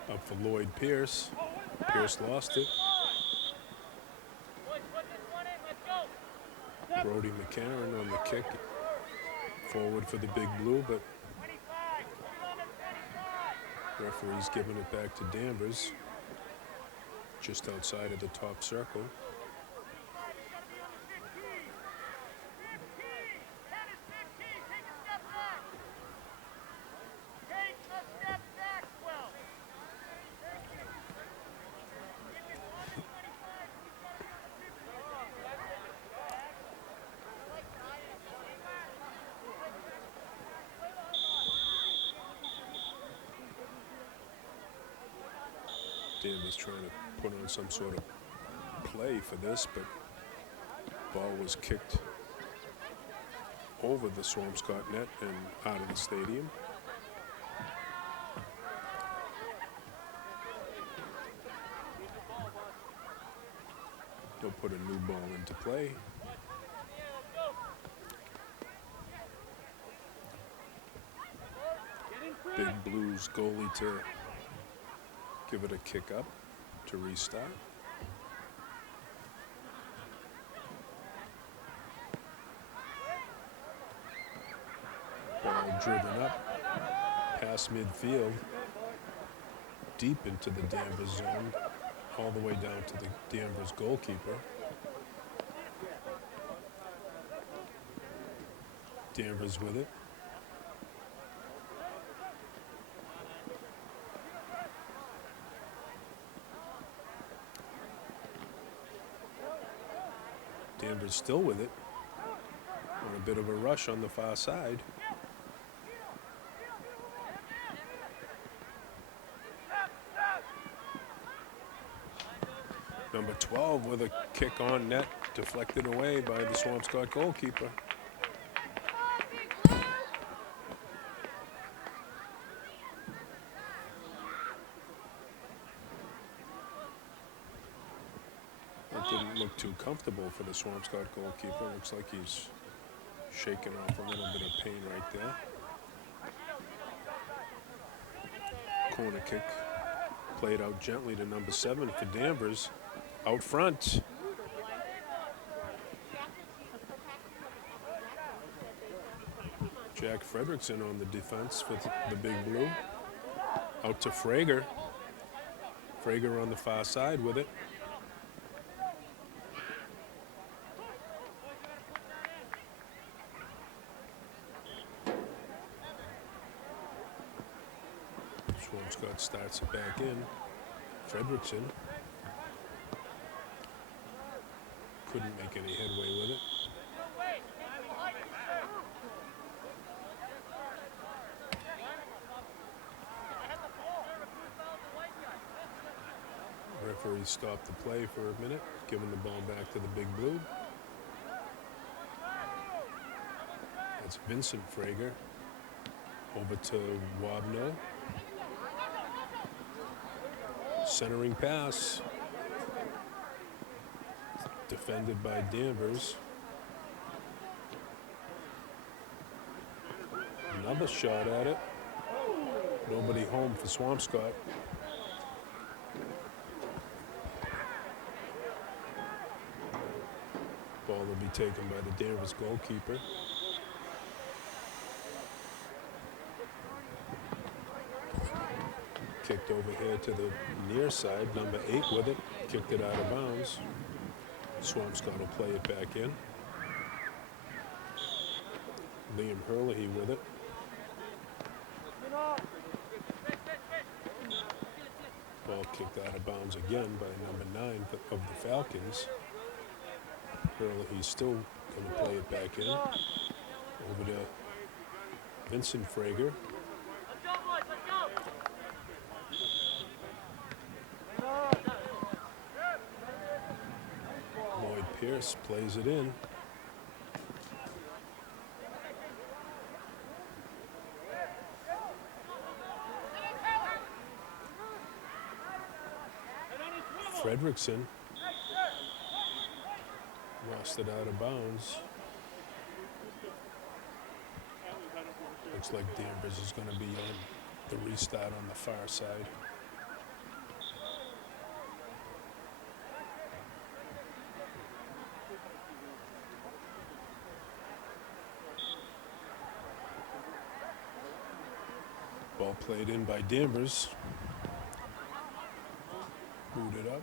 Up for Lloyd Pierce. Pierce lost it. Brody McCarron on the kick. Forward for the Big Blue, but referee's giving it back to Danvers. Just outside of the top circle. Danvers trying to put on some sort of play for this, but ball was kicked over the Swampscott net and out of the stadium. They'll put a new ball into play. Big Blues goalie to give it a kick up to restart. Ball driven up past midfield, deep into the Danvers zone, all the way down to the Danvers goalkeeper. Danvers with it. Danvers still with it. On a bit of a rush on the far side. Number 12 with a kick on net, deflected away by the Swampscott goalkeeper. Didn't look too comfortable for the Swampscott goalkeeper. Looks like he's shaking off a little bit of pain right there. Corner kick played out gently to number 7 for Danvers. Out front. Jack Fredrickson on the defense for the Big Blue. Out to Frager. Frager on the far side with it. Swampscott starts it back in. Fredrickson couldn't make any headway with it. Referee stopped the play for a minute, giving the ball back to the Big Blue. That's Vincent Frager. Over to Wabno. Centering pass. Defended by Danvers. Another shot at it. Nobody home for Swampscott. Ball will be taken by the Danvers goalkeeper. Kicked over here to the near side. Number 8 with it. Kicked it out of bounds. Swampscott will play it back in. Liam Herlihy with it. Ball kicked out of bounds again by number 9 of the Falcons. Herlihy's still going to play it back in. Over to Vincent Frager. Lloyd Pierce plays it in. Fredrickson lost it out of bounds. Looks like Danvers is going to be on the restart on the far side. Ball played in by Danvers. Booted up.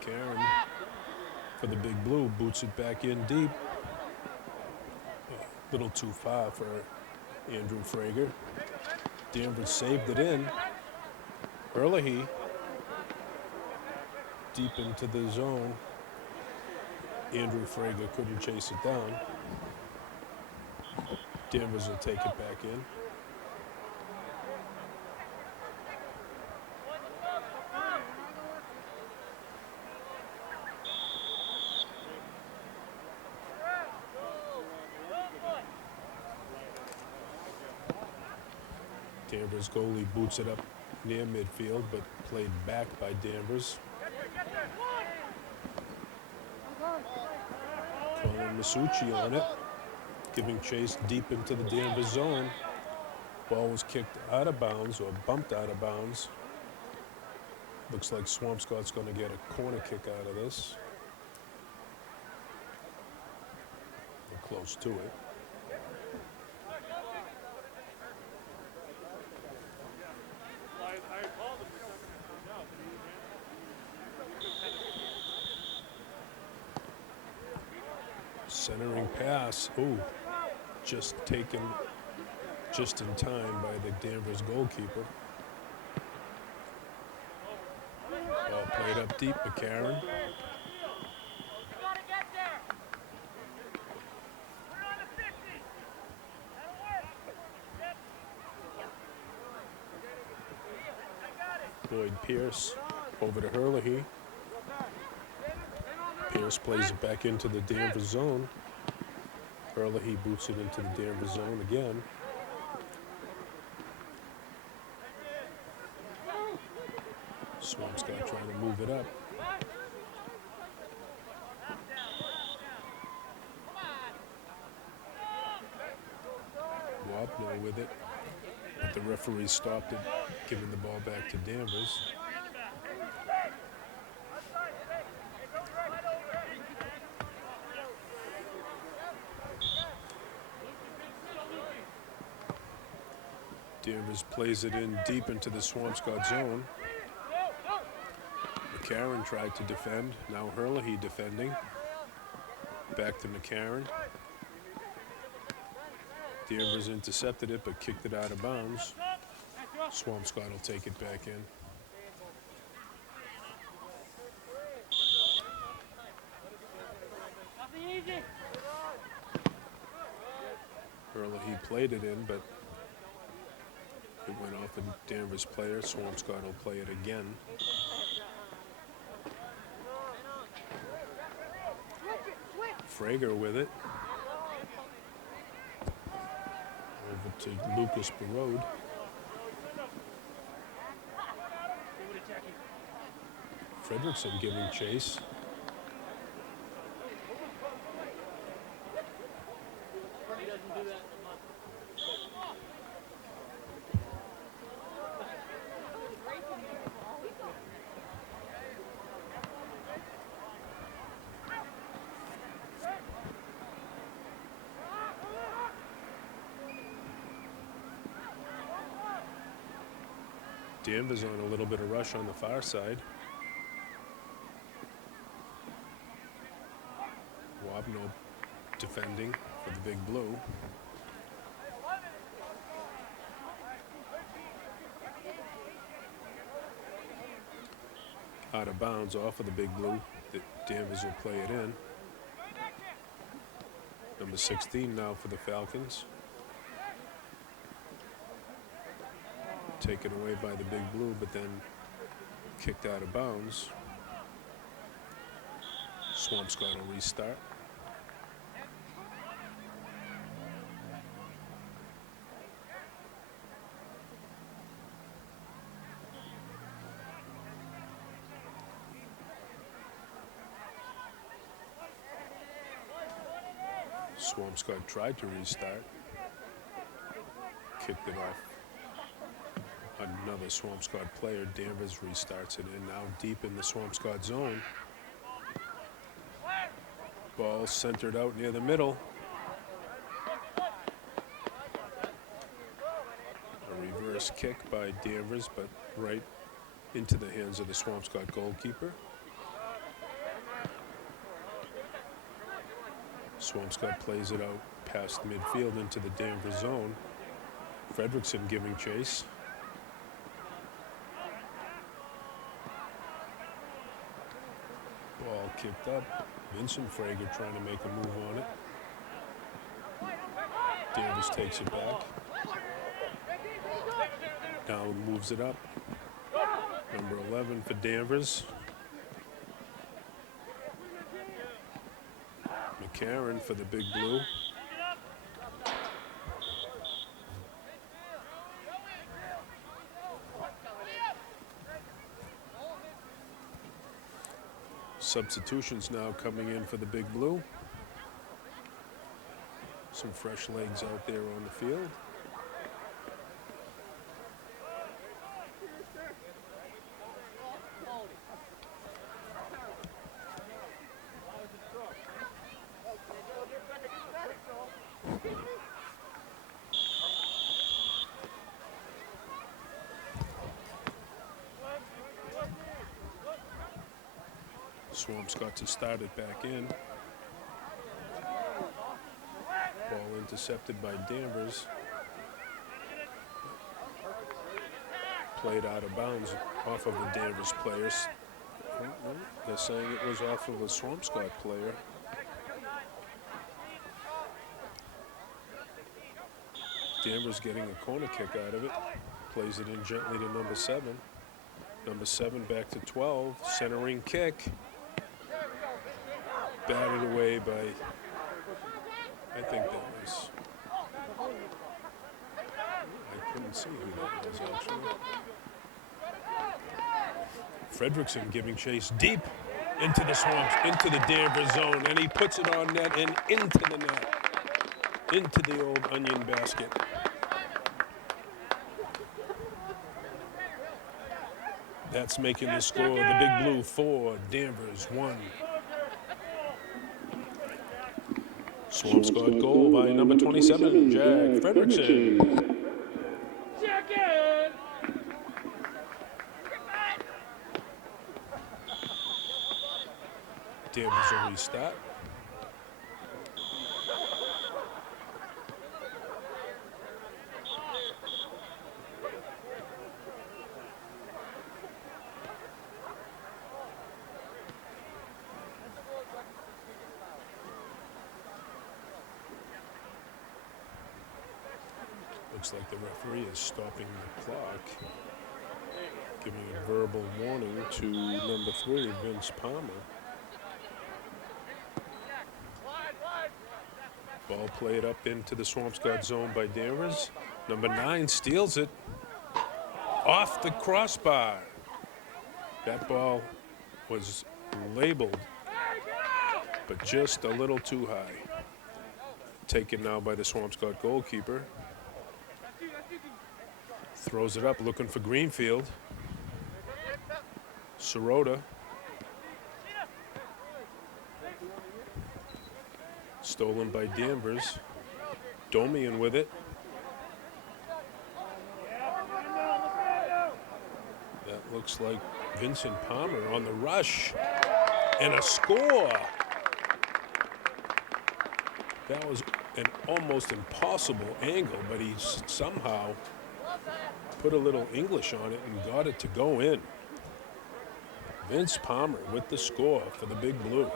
McCarron for the Big Blue boots it back in deep. A little too far for Andrew Frager. Danvers saved it in. Herlihy deep into the zone. Andrew Frager couldn't chase it down. Danvers will take it back in. Danvers goalie boots it up near midfield, but played back by Danvers. Colin Masucci on it, giving chase deep into the Danvers zone. Ball was kicked out of bounds or bumped out of bounds. Looks like Swampscott's going to get a corner kick out of this. They're close to it. Centering pass, just taken just in time by the Danvers goalkeeper. Ball played up deep, McCarron. Lloyd Pierce over to Herlihy. Pierce plays it back into the Danvers zone. Herlihy boots it into the Danvers zone again. Swampscott trying to move it up. Wapno with it. But the referee stopped it, giving the ball back to Danvers. Danvers plays it in deep into the Swampscott zone. McCarron tried to defend. Now Herlihy defending. Back to McCarron. Danvers intercepted it but kicked it out of bounds. Swampscott will take it back in. Herlihy played it in, but it went off a Danvers player. Swampscott will play it again. Frager with it. Over to Lucas Barode. Fredrickson giving chase. Danvers on a little bit of rush on the far side. Wabno defending for the Big Blue. Out of bounds off of the Big Blue. Danvers will play it in. Number 16 now for the Falcons. Taken away by the Big Blue, but then kicked out of bounds. Swampscott will restart. Swampscott tried to restart. Kicked it off. Another Swampscott player. Danvers restarts it in, now deep in the Swampscott zone. Ball centered out near the middle. A reverse kick by Danvers, but right into the hands of the Swampscott goalkeeper. Swampscott plays it out past midfield into the Danvers zone. Fredrickson giving chase. Ball kicked up. Vincent Frager trying to make a move on it. Danvers takes it back. Now moves it up. Number 11 for Danvers. McCarron for the Big Blue. Substitutions now coming in for the Big Blue. Some fresh legs out there on the field. Swampscott to start it back in. Ball intercepted by Danvers. Played out of bounds off of the Danvers players. They're saying it was off of a Swampscott player. Danvers getting a corner kick out of it. Plays it in gently to number 7. Number 7 back to 12. Centering kick. Batted away by, I think that was, I couldn't see who that was actually. Fredrickson giving chase deep into the Swamps, into the Danvers zone, and he puts it on net and into the net, into the old onion basket. That's making the score the Big Blue 4, Danvers 1. Swampscott goal by number 27, Jack Fredrickson. start. Looks like the referee is stopping the clock, giving a verbal warning to number 3, Vince Palmer. Ball played up into the Swampscott zone by Danvers. Number 9 steals it off the crossbar. That ball was labeled, but just a little too high. Taken now by the Swampscott goalkeeper. Throws it up, looking for Greenfield. Sirota. Stolen by Danvers. Domian with it. That looks like Vincent Palmer on the rush. And a score. That was an almost impossible angle, but he somehow put a little English on it and got it to go in. Vince Palmer with the score for the Big Blue.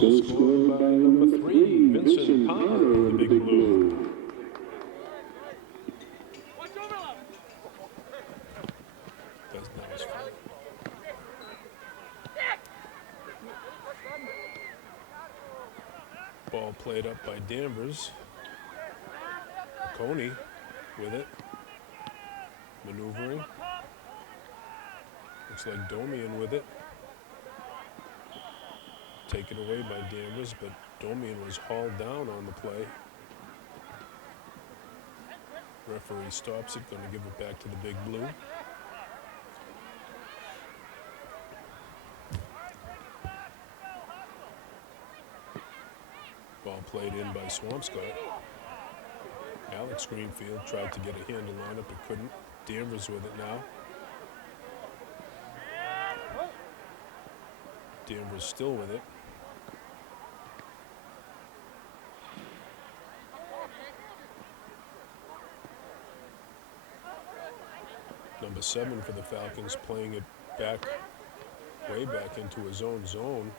Goal scored by number 3, Vincent Palmer for the Big Blue. That was fun. Ball played up by Danvers. Coney with it. Maneuvering. Looks like Domian with it. Taken away by Danvers, but Domian was hauled down on the play. Referee stops it, going to give it back to the Big Blue. Ball played in by Swampscott. Alex Greenfield tried to get a handle on it, but couldn't. Danvers with it now. Danvers still with it. Number 7 for the Falcons, playing it back, way back into his own zone.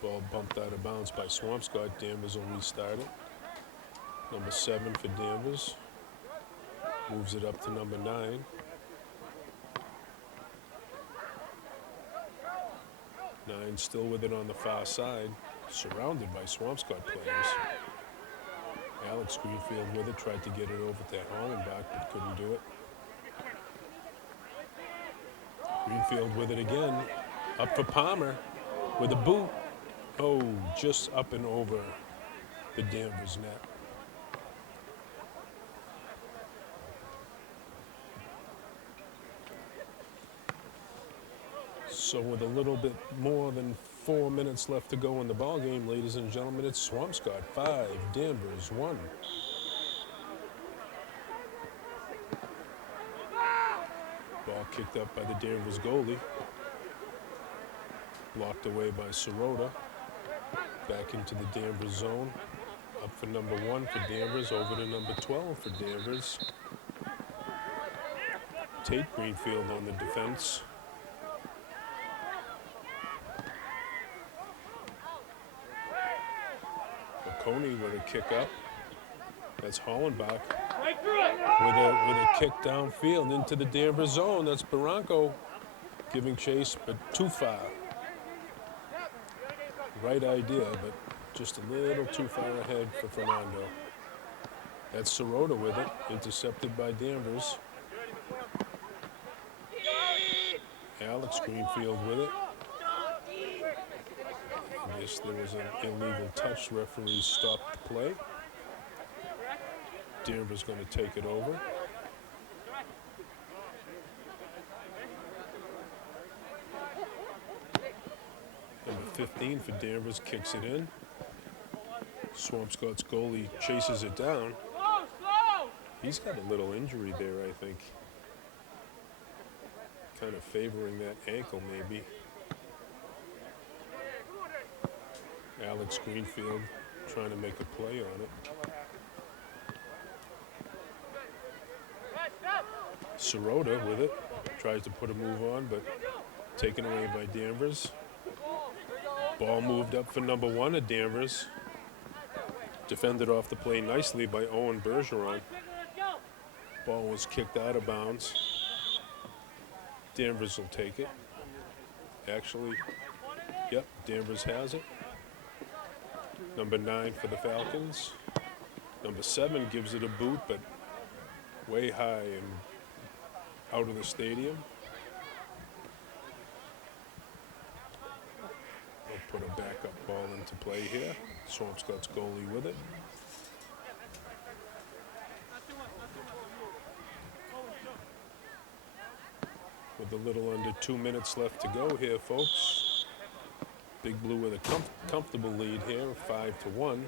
Ball bumped out of bounds by Swampscott. Danvers will restart it. Number 7 for Danvers. Moves it up to number 9. 9 still with it on the far side, surrounded by Swampscott players. Alex Greenfield with it, tried to get it over to Hollenbach, but couldn't do it. Greenfield with it again. Up for Palmer with a boot. Oh, just up and over the Danvers net. So with a little bit more than 4 minutes left to go in the ball game, ladies and gentlemen, it's Swampscott 5, Danvers 1. Ball kicked up by the Danvers goalie. Blocked away by Sirota. Back into the Danvers zone. Up for number 1 for Danvers, over to number 12 for Danvers. Tate Greenfield on the defense. Coney with a kick up. That's Hollenbach with a kick downfield into the Danvers zone. That's Barranco giving chase, but too far. Right idea, but just a little too far ahead for Fernando. That's Sirota with it, intercepted by Danvers. Alex Greenfield with it. I guess there was an illegal touch. Referee stopped the play. Danvers going to take it over. Number 15 for Danvers kicks it in. Swampscott's goalie chases it down. He's got a little injury there, I think. Kind of favoring that ankle, maybe. Alex Greenfield trying to make a play on it. Sirota with it. Tries to put a move on, but taken away by Danvers. Ball moved up for number 1 at Danvers. Defended off the play nicely by Owen Bergeron. Ball was kicked out of bounds. Danvers will take it. Actually, yep, Danvers has it. Number 9 for the Falcons. Number 7 gives it a boot, but way high and out of the stadium. They'll put a backup ball into play here. Swampscott's goalie with it. With a little under 2 minutes left to go here, folks. Big Blue with a comfortable lead here, 5-1.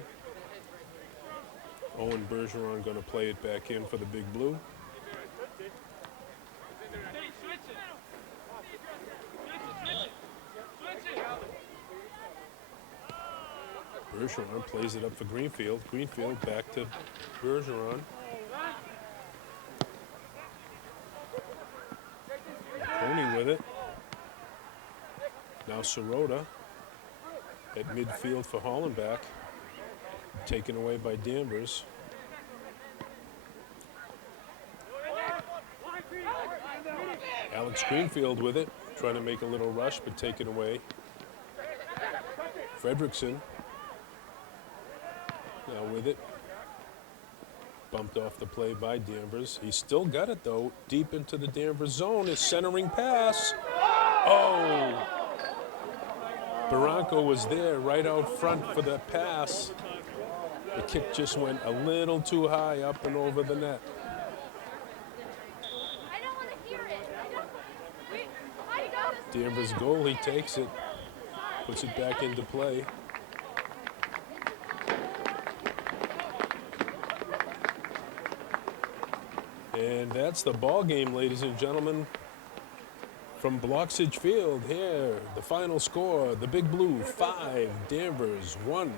Owen Bergeron going to play it back in for the Big Blue. Bergeron plays it up for Greenfield. Greenfield back to Bergeron. Pony with it. Now Sirota at midfield for Hollenbach. Taken away by Danvers. Alex Greenfield with it. Trying to make a little rush, but taken away. Fredrickson now with it. Bumped off the play by Danvers. He's still got it, though, deep into the Danvers zone. His centering pass. Oh! Barranco was there right out front for the pass. The kick just went a little too high up and over the net. Danvers goalie takes it, puts it back into play. And that's the ball game, ladies and gentlemen. From Bloxage Field here, the final score, the Big Blue 5, Danvers 1.